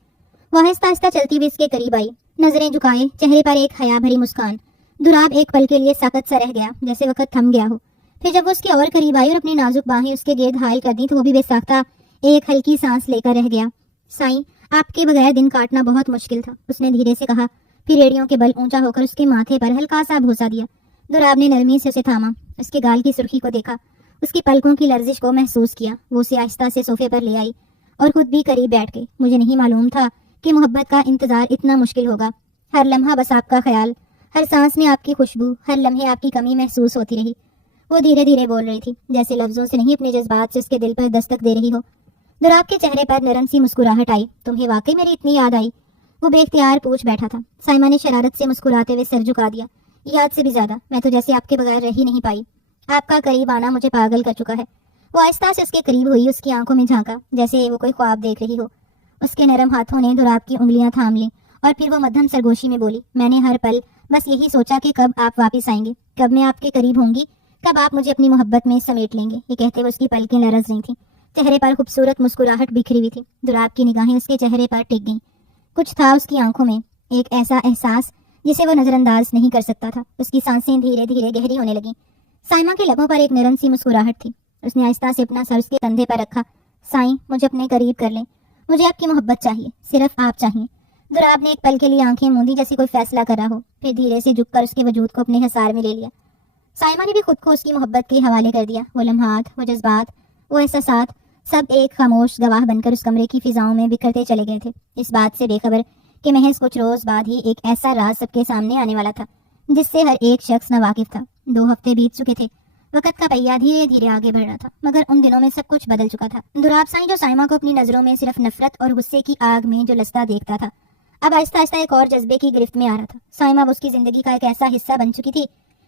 وہ آہستہ آہستہ چلتی ہوئی اس کے قریب آئی، نظریں جھکائے، چہرے پر ایک حیا بھری مسکان۔ دولاب ایک پل کے لیے ساکت سا رہ گیا، جیسے وقت تھم گیا ہو۔ پھر جب وہ اس کے اور قریب آئی اور اپنی نازک باہیں اس کے گرد حائل کر دی تو وہ بھی بے ساختہ ایک ہلکی سانس لے کر رہ گیا۔ سائیں، آپ کے بغیر دن کاٹنا بہت مشکل تھا، اس نے دھیرے سے کہا، پھر ایڑیوں کے بل اونچا ہو کر اس کے ماتھے پر ہلکا سا بھوسا دیا۔ دولاب نے نرمی سے اسے تھاما، اس کے گال کی سرخی کو دیکھا، اس کی پلکوں کی لرزش کو محسوس کیا۔ وہ اسے آہستہ سے صوفے پر لے آئی اور خود بھی قریب بیٹھ گئی۔ مجھے نہیں معلوم تھا کہ محبت کا انتظار اتنا مشکل ہوگا۔ ہر لمحہ بس آپ کا خیال، ہر سانس میں آپ کی خوشبو، ہر لمحے آپ کی کمی محسوس ہوتی رہی۔ وہ دھیرے دھیرے بول رہی تھی، جیسے لفظوں سے نہیں اپنے جذبات سے اس کے دل پر دستک دے رہی ہو۔ دولاب کے چہرے پر نرم سی مسکراہٹ آئی۔ تمہیں واقعی میری اتنی یاد آئی؟ وہ بے اختیار پوچھ بیٹھا تھا۔ سائمہ نے شرارت سے مسکراتے ہوئے سر جھکا دیا۔ یاد سے بھی زیادہ، میں تو جیسے آپ کے بغیر رہ ہی نہیں پائی۔ آپ کا قریب آنا مجھے پاگل کر چکا ہے۔ وہ آہستہ سے اس کے قریب ہوئی، اس کی آنکھوں میں جھانکا جیسے وہ کوئی خواب دیکھ رہی ہو۔ اس کے نرم ہاتھوں نے دولاب کی انگلیاں تھام لیں اور پھر وہ مدھم سرگوشی میں بولی، میں نے ہر پل بس یہی سوچا کہ کب آپ واپس آئیں گے، کب میں آپ کے قریب ہوں گی، کب آپ مجھے اپنی محبت میں سمیٹ لیں گے۔ یہ کہتے ہوئے اس کی پلکیں لرز رہی تھیں، چہرے پر خوبصورت مسکراہٹ بکھری ہوئی تھی۔ دولاب کی نگاہیں اس کے چہرے پر ٹک گئیں۔ کچھ تھا اس کی آنکھوں میں، ایک ایسا احساس جسے وہ نظر انداز نہیں کر سکتا تھا۔ اس کی سانسیں دھیرے دھیرے گہری ہونے لگیں۔ سائمہ کے لبوں پر ایک نرم سی مسکراہٹ تھی۔ اس نے آہستہ سے اپنا سر اس کے کندھے پر رکھا۔ سائیں، مجھے اپنے قریب کر لیں، مجھے آپ کی محبت چاہیے، صرف آپ چاہیے۔ دولاب نے ایک پل کے لیے آنکھیں موندی جیسے کوئی فیصلہ کر رہا ہو، پھر دھیرے سے جھک کر اس کے وجود کو اپنے حصار میں لے لیا۔ سائمہ نے بھی خود کو اس کی محبت کے حوالے کر دیا۔ وہ لمحات، وہ جذبات، وہ احساسات، سب ایک خاموش گواہ بن کر اس کمرے کی فضاؤں میں بکھرتے چلے گئے تھے، اس بات سے بے خبر کہ محض کچھ روز بعد ہی ایک ایسا راز سب کے سامنے آنے والا تھا جس سے ہر ایک شخص ناواقف تھا۔ 2 ہفتے بیت چکے تھے، وقت کا پہیہ دھیرے دھیرے آگے بڑھ رہا تھا، مگر ان دنوں میں سب کچھ بدل چکا تھا۔ دولاب سائیں جو سائمہ کو اپنی نظروں میں صرف نفرت اور غصے کی آگ میں جو لستا دیکھتا تھا، اب آہستہ آہستہ ایک اور جذبے کی گرفت میں آ رہا تھا۔ سائمہ اس کی زندگی کا ایک ایسا حصہ بن چکی تھی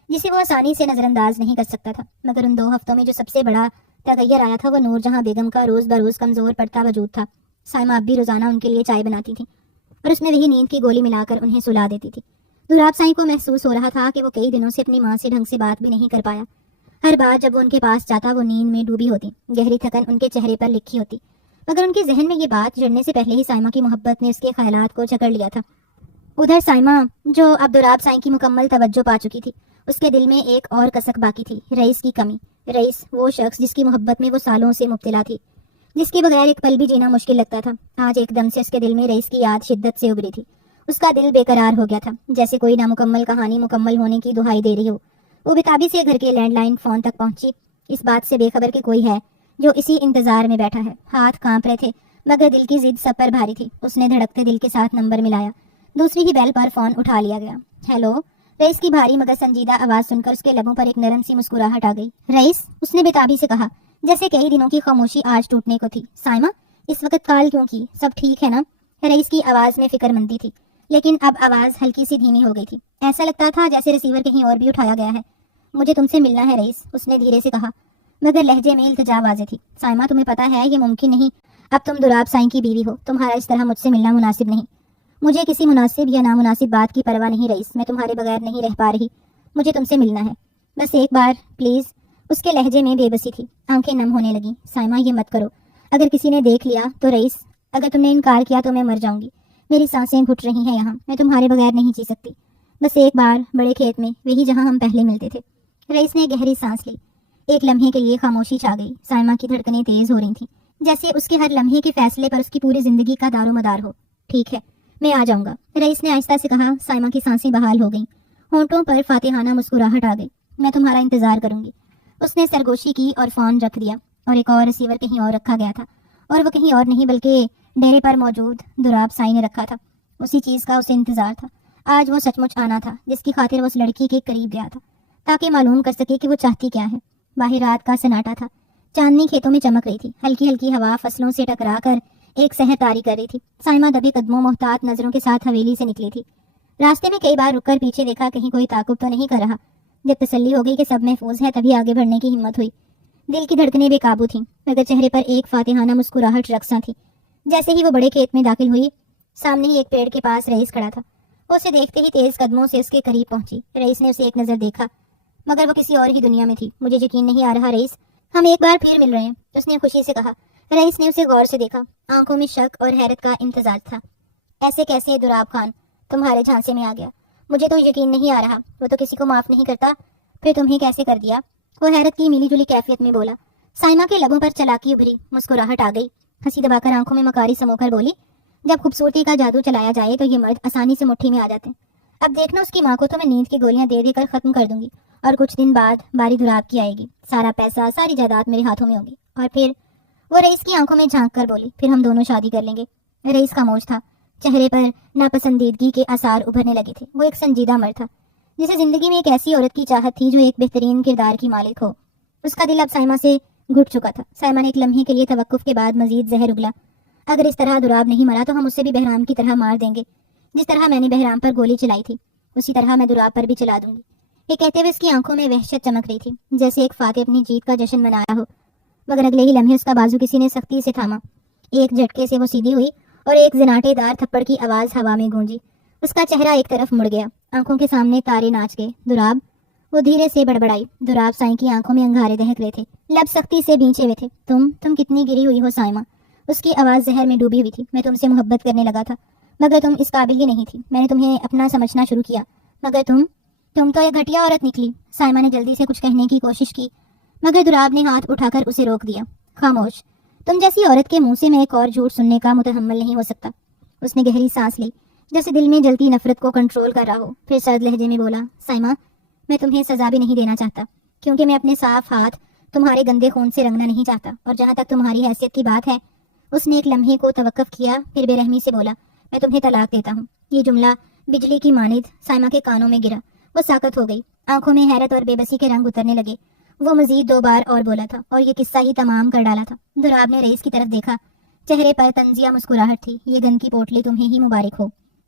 جسے وہ آسانی سے نظر انداز نہیں کر سکتا تھا، مگر ان 2 ہفتوں میں جو سب سے بڑا تغیر آیا تھا وہ نور جہاں بیگم کا روز بروز کمزور پڑتا وجود تھا۔ سائمہ اب بھی روزانہ ان کے لیے چائے بناتی تھی اور اس میں وہی نیند کی گولی ملا کر انہیں سلا دیتی تھی۔ دولاب سائیں کو محسوس ہو رہا تھا کہ وہ کئی دنوں سے اپنی ماں سے ڈھنگ سے بات بھی نہیں کر پایا۔ ہر بار جب وہ ان کے پاس جاتا وہ نیند میں ڈوبی ہوتی، گہری تھکن ان کے چہرے پر لکھی ہوتی، مگر ان کے ذہن میں یہ بات جڑنے سے پہلے ہی سائمہ کی محبت نے اس کے خیالات کو جکڑ لیا تھا۔ ادھر سائمہ جو اب دولاب سائیں کی مکمل توجہ پا چکی تھی، اس کے دل میں ایک اور کسک باقی تھی، رئیس کی کمی۔ رئیس، وہ شخص جس کی محبت میں وہ سالوں سے مبتلا تھی، جس کے بغیر ایک پل بھی جینا مشکل لگتا تھا، آج ایک دم سے اس کے دل میں رئیس کی یاد شدت سے ابھری تھی۔ اس کا دل بے قرار ہو گیا تھا، جیسے کوئی نامکمل کہانی مکمل ہونے کی دہائی دے رہی ہو۔ وہ بےتابی سے گھر کے لینڈ لائن فون تک پہنچی، اس بات سے بے خبر کہ کوئی ہے جو اسی انتظار میں بیٹھا ہے۔ ہاتھ کانپ رہے تھے مگر دل کی ضد سب پر بھاری تھی۔ اس نے دھڑکتے دل کے ساتھ نمبر ملایا، دوسری ہی بیل پر فون اٹھا لیا گیا۔ ہیلو، رئیس کی بھاری مگر سنجیدہ آواز سن کر اس کے لبوں پر ایک نرم سی مسکراہٹ آ گئی۔ رئیس، اس نے بےتابی سے کہا، جیسے کئی دنوں کی خاموشی آج ٹوٹنے کو تھی۔ سائمہ، اس وقت کال کیوں کی؟ سب ٹھیک ہے نا؟ رئیس کی آواز میں فکر مندی تھی، لیکن اب آواز ہلکی سی دھیمی ہو گئی تھی، ایسا لگتا تھا جیسے ریسیور کہیں اور بھی اٹھایا گیا ہے۔ مجھے تم سے ملنا ہے رئیس، اس نے دھیرے سے کہا، مگر لہجے میں التجا واضح تھی۔ سائمہ، تمہیں پتا ہے یہ ممکن نہیں، اب تم دولاب سائیں کی بیوی ہو، تمہارا اس طرح مجھ سے ملنا مناسب نہیں۔ مجھے کسی مناسب یا نامناسب بات کی پرواہ نہیں رئیس، میں تمہارے بغیر نہیں رہ پا رہی، مجھے تم سے ملنا ہے، بس ایک بار پلیز۔ اس کے لہجے میں بے بسی تھی، آنکھیں نم ہونے لگیں۔ سائمہ، یہ مت کرو، اگر کسی نے دیکھ لیا تو رئیس، اگر تم نے انکار کیا تو میں مر جاؤں گی، میری سانسیں گھٹ رہی ہیں یہاں، میں تمہارے بغیر نہیں جی سکتی، بس ایک بار بڑے کھیت میں، وہی جہاں ہم پہلے ملتے تھے۔ رئیس نے گہری سانس لی، ایک لمحے کے لیے خاموشی چھا گئی۔ سائمہ کی دھڑکنیں تیز ہو رہی تھیں، جیسے اس کے ہر لمحے کے فیصلے پر اس کی پوری زندگی کا دار و مدار ہو۔ ٹھیک ہے، میں آ جاؤں گا، رئیس نے آہستہ سے کہا۔ سائمہ کی سانسیں بحال ہو گئیں، ہونٹوں پر فاتحانہ مسکراہٹ آ گئی۔ میں تمہارا انتظار کروں گی۔ اس نے سرگوشی کی اور فون رکھ دیا، اور ایک اور ریسیور کہیں اور رکھا گیا تھا، اور وہ کہیں اور نہیں بلکہ ڈیرے پر موجود دوراب سائی نے رکھا تھا۔ اسی چیز کا اسے انتظار تھا۔ آج وہ سچ مچ آنا تھا جس کی خاطر وہ اس لڑکی کے قریب گیا تھا، تاکہ معلوم کر سکے کہ وہ چاہتی کیا ہے۔ باہر رات کا سناٹا تھا، چاندنی کھیتوں میں چمک رہی تھی، ہلکی ہلکی ہوا فصلوں سے ٹکرا کر ایک سحر طاری کر رہی تھی۔ سائمہ دبے قدموں محتاط نظروں کے ساتھ حویلی سے نکلی تھی۔ راستے میں کئی بار رک کر پیچھے دیکھا، کہیں کوئی تعاقب تو نہیں کر رہا۔ جب تسلی ہو گئی کہ سب محفوظ ہے، تبھی آگے بڑھنے کی ہمت ہوئی۔ دل کی دھڑکنیں بے قابو تھیں، مگر چہرے پر ایک فاتحانہ مسکراہٹ رقصاں تھی۔ جیسے ہی وہ بڑے کھیت میں داخل ہوئی، سامنے ہی ایک پیڑ کے پاس رئیس کھڑا تھا۔ وہ اسے دیکھتے ہی تیز قدموں سے اس کے قریب پہنچی۔ رئیس نے اسے ایک نظر دیکھا، مگر وہ کسی اور ہی دنیا میں تھی۔ مجھے یقین نہیں آ رہا رئیس، ہم ایک بار پھر مل رہے ہیں، اس نے خوشی سے کہا۔ رئیس نے اسے غور سے دیکھا، آنکھوں میں شک اور حیرت کا امتزاج تھا۔ ایسے کیسے دوراب خان تمہارے جھانسے میں آ گیا؟ مجھے تو یقین نہیں آ رہا، وہ تو کسی کو معاف نہیں کرتا، پھر تمہیں کیسے کر دیا؟ وہ حیرت کی ملی جلی کیفیت میں بولا۔ سائمہ کے لبوں پر چلاکی ابھری، مسکراہٹ آ گئی، ہنسی دبا کر آنکھوں میں مکاری سمو کر بولی، جب خوبصورتی کا جادو چلایا جائے تو یہ مرد آسانی سے مٹھی میں آ جاتے ہیں۔ اب دیکھنا اس کی ماں کو تو میں نیند کی گولیاں دے دے کر ختم کر دوں گی، اور کچھ دن بعد باری دوراب کی آئے گی، سارا پیسہ ساری جائیداد میرے ہاتھوں میں ہوگی، اور پھر وہ رئیس کی آنکھوں میں جھانک کر بولی، پھر ہم دونوں شادی کر لیں گے۔ رئیس خاموش تھا، چہرے پر ناپسندیدگی کے آثار ابھرنے لگے تھے۔ وہ ایک سنجیدہ مرد تھا جسے زندگی میں ایک ایسی عورت کی چاہت تھی جو ایک بہترین کردار کی مالک ہو۔ اس کا دل اب سائمہ سے گھٹ چکا تھا۔ سائمہ نے ایک لمحے کے لیے توقف کے بعد مزید زہر اگلا۔ اگر اس طرح دوراب نہیں مرا تو ہم اسے بھی بہرام کی طرح مار دیں گے، جس طرح میں نے بہرام پر گولی چلائی تھی، اسی طرح میں دوراب پر بھی چلا دوں گی۔ یہ کہتے ہوئے اس کی آنکھوں میں وحشت چمک رہی تھی، جیسے ایک فاتح اپنی جیت کا جشن منا رہا ہو، مگر اگلے ہی لمحے اس کا بازو کسی نے سختی سے تھاما۔ ایک جھٹکے سے وہ سیدھی ہوئی اور ایک زناٹے دار تھپڑ کی آواز ہوا میں گونجی۔ اس کا چہرہ ایک طرف مڑ گیا، آنکھوں کے سامنے تارے ناچ گئے۔ دوراب، وہ دھیرے سے بڑبڑائی۔ دوراب سائیں کی آنکھوں میں انگارے دہک رہے تھے، لب سختی سے بینچے ہوئے تھے۔ تم کتنی گری ہوئی ہو سائمہ، اس کی آواز زہر میں ڈوبی ہوئی تھی۔ میں تم سے محبت کرنے لگا تھا، مگر تم اس قابل ہی نہیں تھی۔ میں نے تمہیں اپنا سمجھنا شروع کیا، مگر تم تو ایک گھٹیا عورت نکلی۔ سائمہ نے جلدی سے کچھ کہنے کی کوشش کی، مگر دوراب نے ہاتھ اٹھا کر اسے روک دیا۔ خاموش، تم جیسی عورت کے منہ سے میں ایک اور جھوٹ سننے کا متحمل نہیں ہو سکتا۔ اس نے گہری سانس لی، جیسے دل میں جلتی نفرت کو کنٹرول کر رہا ہو، پھر سرد لہجے میں بولا، سائمہ، میں تمہیں سزا بھی نہیں دینا چاہتا، کیونکہ میں اپنے صاف ہاتھ تمہارے گندے خون سے رنگنا نہیں چاہتا، اور جہاں تک تمہاری حیثیت کی بات ہے۔ اس نے ایک لمحے کو توقف کیا، پھر بے رحمی سے بولا، میں تمہیں طلاق دیتا ہوں۔ یہ جملہ بجلی کی مانند سائمہ کے کانوں میں گرا۔ وہ ساکت ہو گئی، آنکھوں میں حیرت اور بے بسی کے رنگ اترنے لگے۔ وہ مزید 2 بار اور بولا تھا، اور یہ قصہ ہی تمام کر ڈالا تھا۔ دوراب نے رئیس کی طرف دیکھا، چہرے پر طنزیہ مسکراہٹ تھی۔ یہ گن کی پوٹلی تمہیں ہی مبارک ہو۔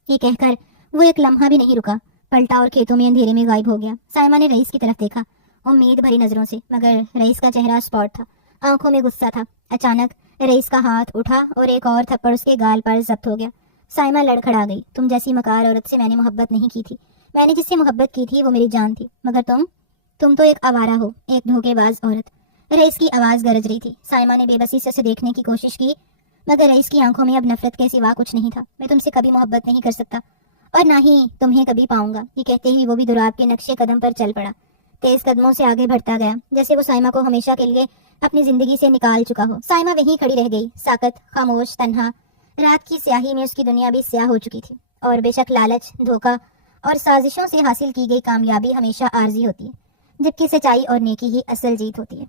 یہ کہہ کر وہ ایک لمحہ بھی نہیں رکا، پلٹا اور کھیتوں میں اندھیرے میں غائب ہو گیا۔ سائمہ نے رئیس کی طرف دیکھا، امید بھری نظروں سے، مگر رئیس کا چہرہ اسپاٹ تھا، آنکھوں میں غصہ تھا۔ اچانک رئیس کا ہاتھ اٹھا اور ایک اور تھپڑ اس کے گال پر ضبط ہو گیا۔ سائمہ لڑکھڑا گئی۔ تم جیسی مکار عورت سے میں نے محبت نہیں کی تھی۔ میں نے جس سے محبت کی تھی وہ میری جان تھی، مگر تم تو ایک آوارہ ہو، ایک دھوکے باز عورت۔ رئیس کی آواز گرج رہی تھی۔ سائمہ نے بے بسی سے اسے دیکھنے کی کوشش کی، مگر رئیس کی آنکھوں میں اب نفرت کے سوا کچھ نہیں تھا۔ میں تم سے کبھی محبت نہیں کر سکتا، اور نہ ہی تمہیں کبھی پاؤں گا۔ یہ کہتے ہی وہ بھی دوراب کے نقشے قدم پر چل پڑا، تیز قدموں سے آگے بڑھتا گیا، جیسے وہ سائمہ کو ہمیشہ کے لیے اپنی زندگی سے نکال چکا ہو۔ سائمہ وہیں کھڑی رہ گئی، ساکت، خاموش، تنہا۔ رات کی سیاہی میں اس کی دنیا بھی سیاہ ہو چکی تھی، اور بے شک لالچ، دھوکہ اور سازشوں سے حاصل کی گئی کامیابی ہمیشہ عارضی ہوتی ہے، جبکہ سچائی اور نیکی ہی اصل جیت ہوتی ہے۔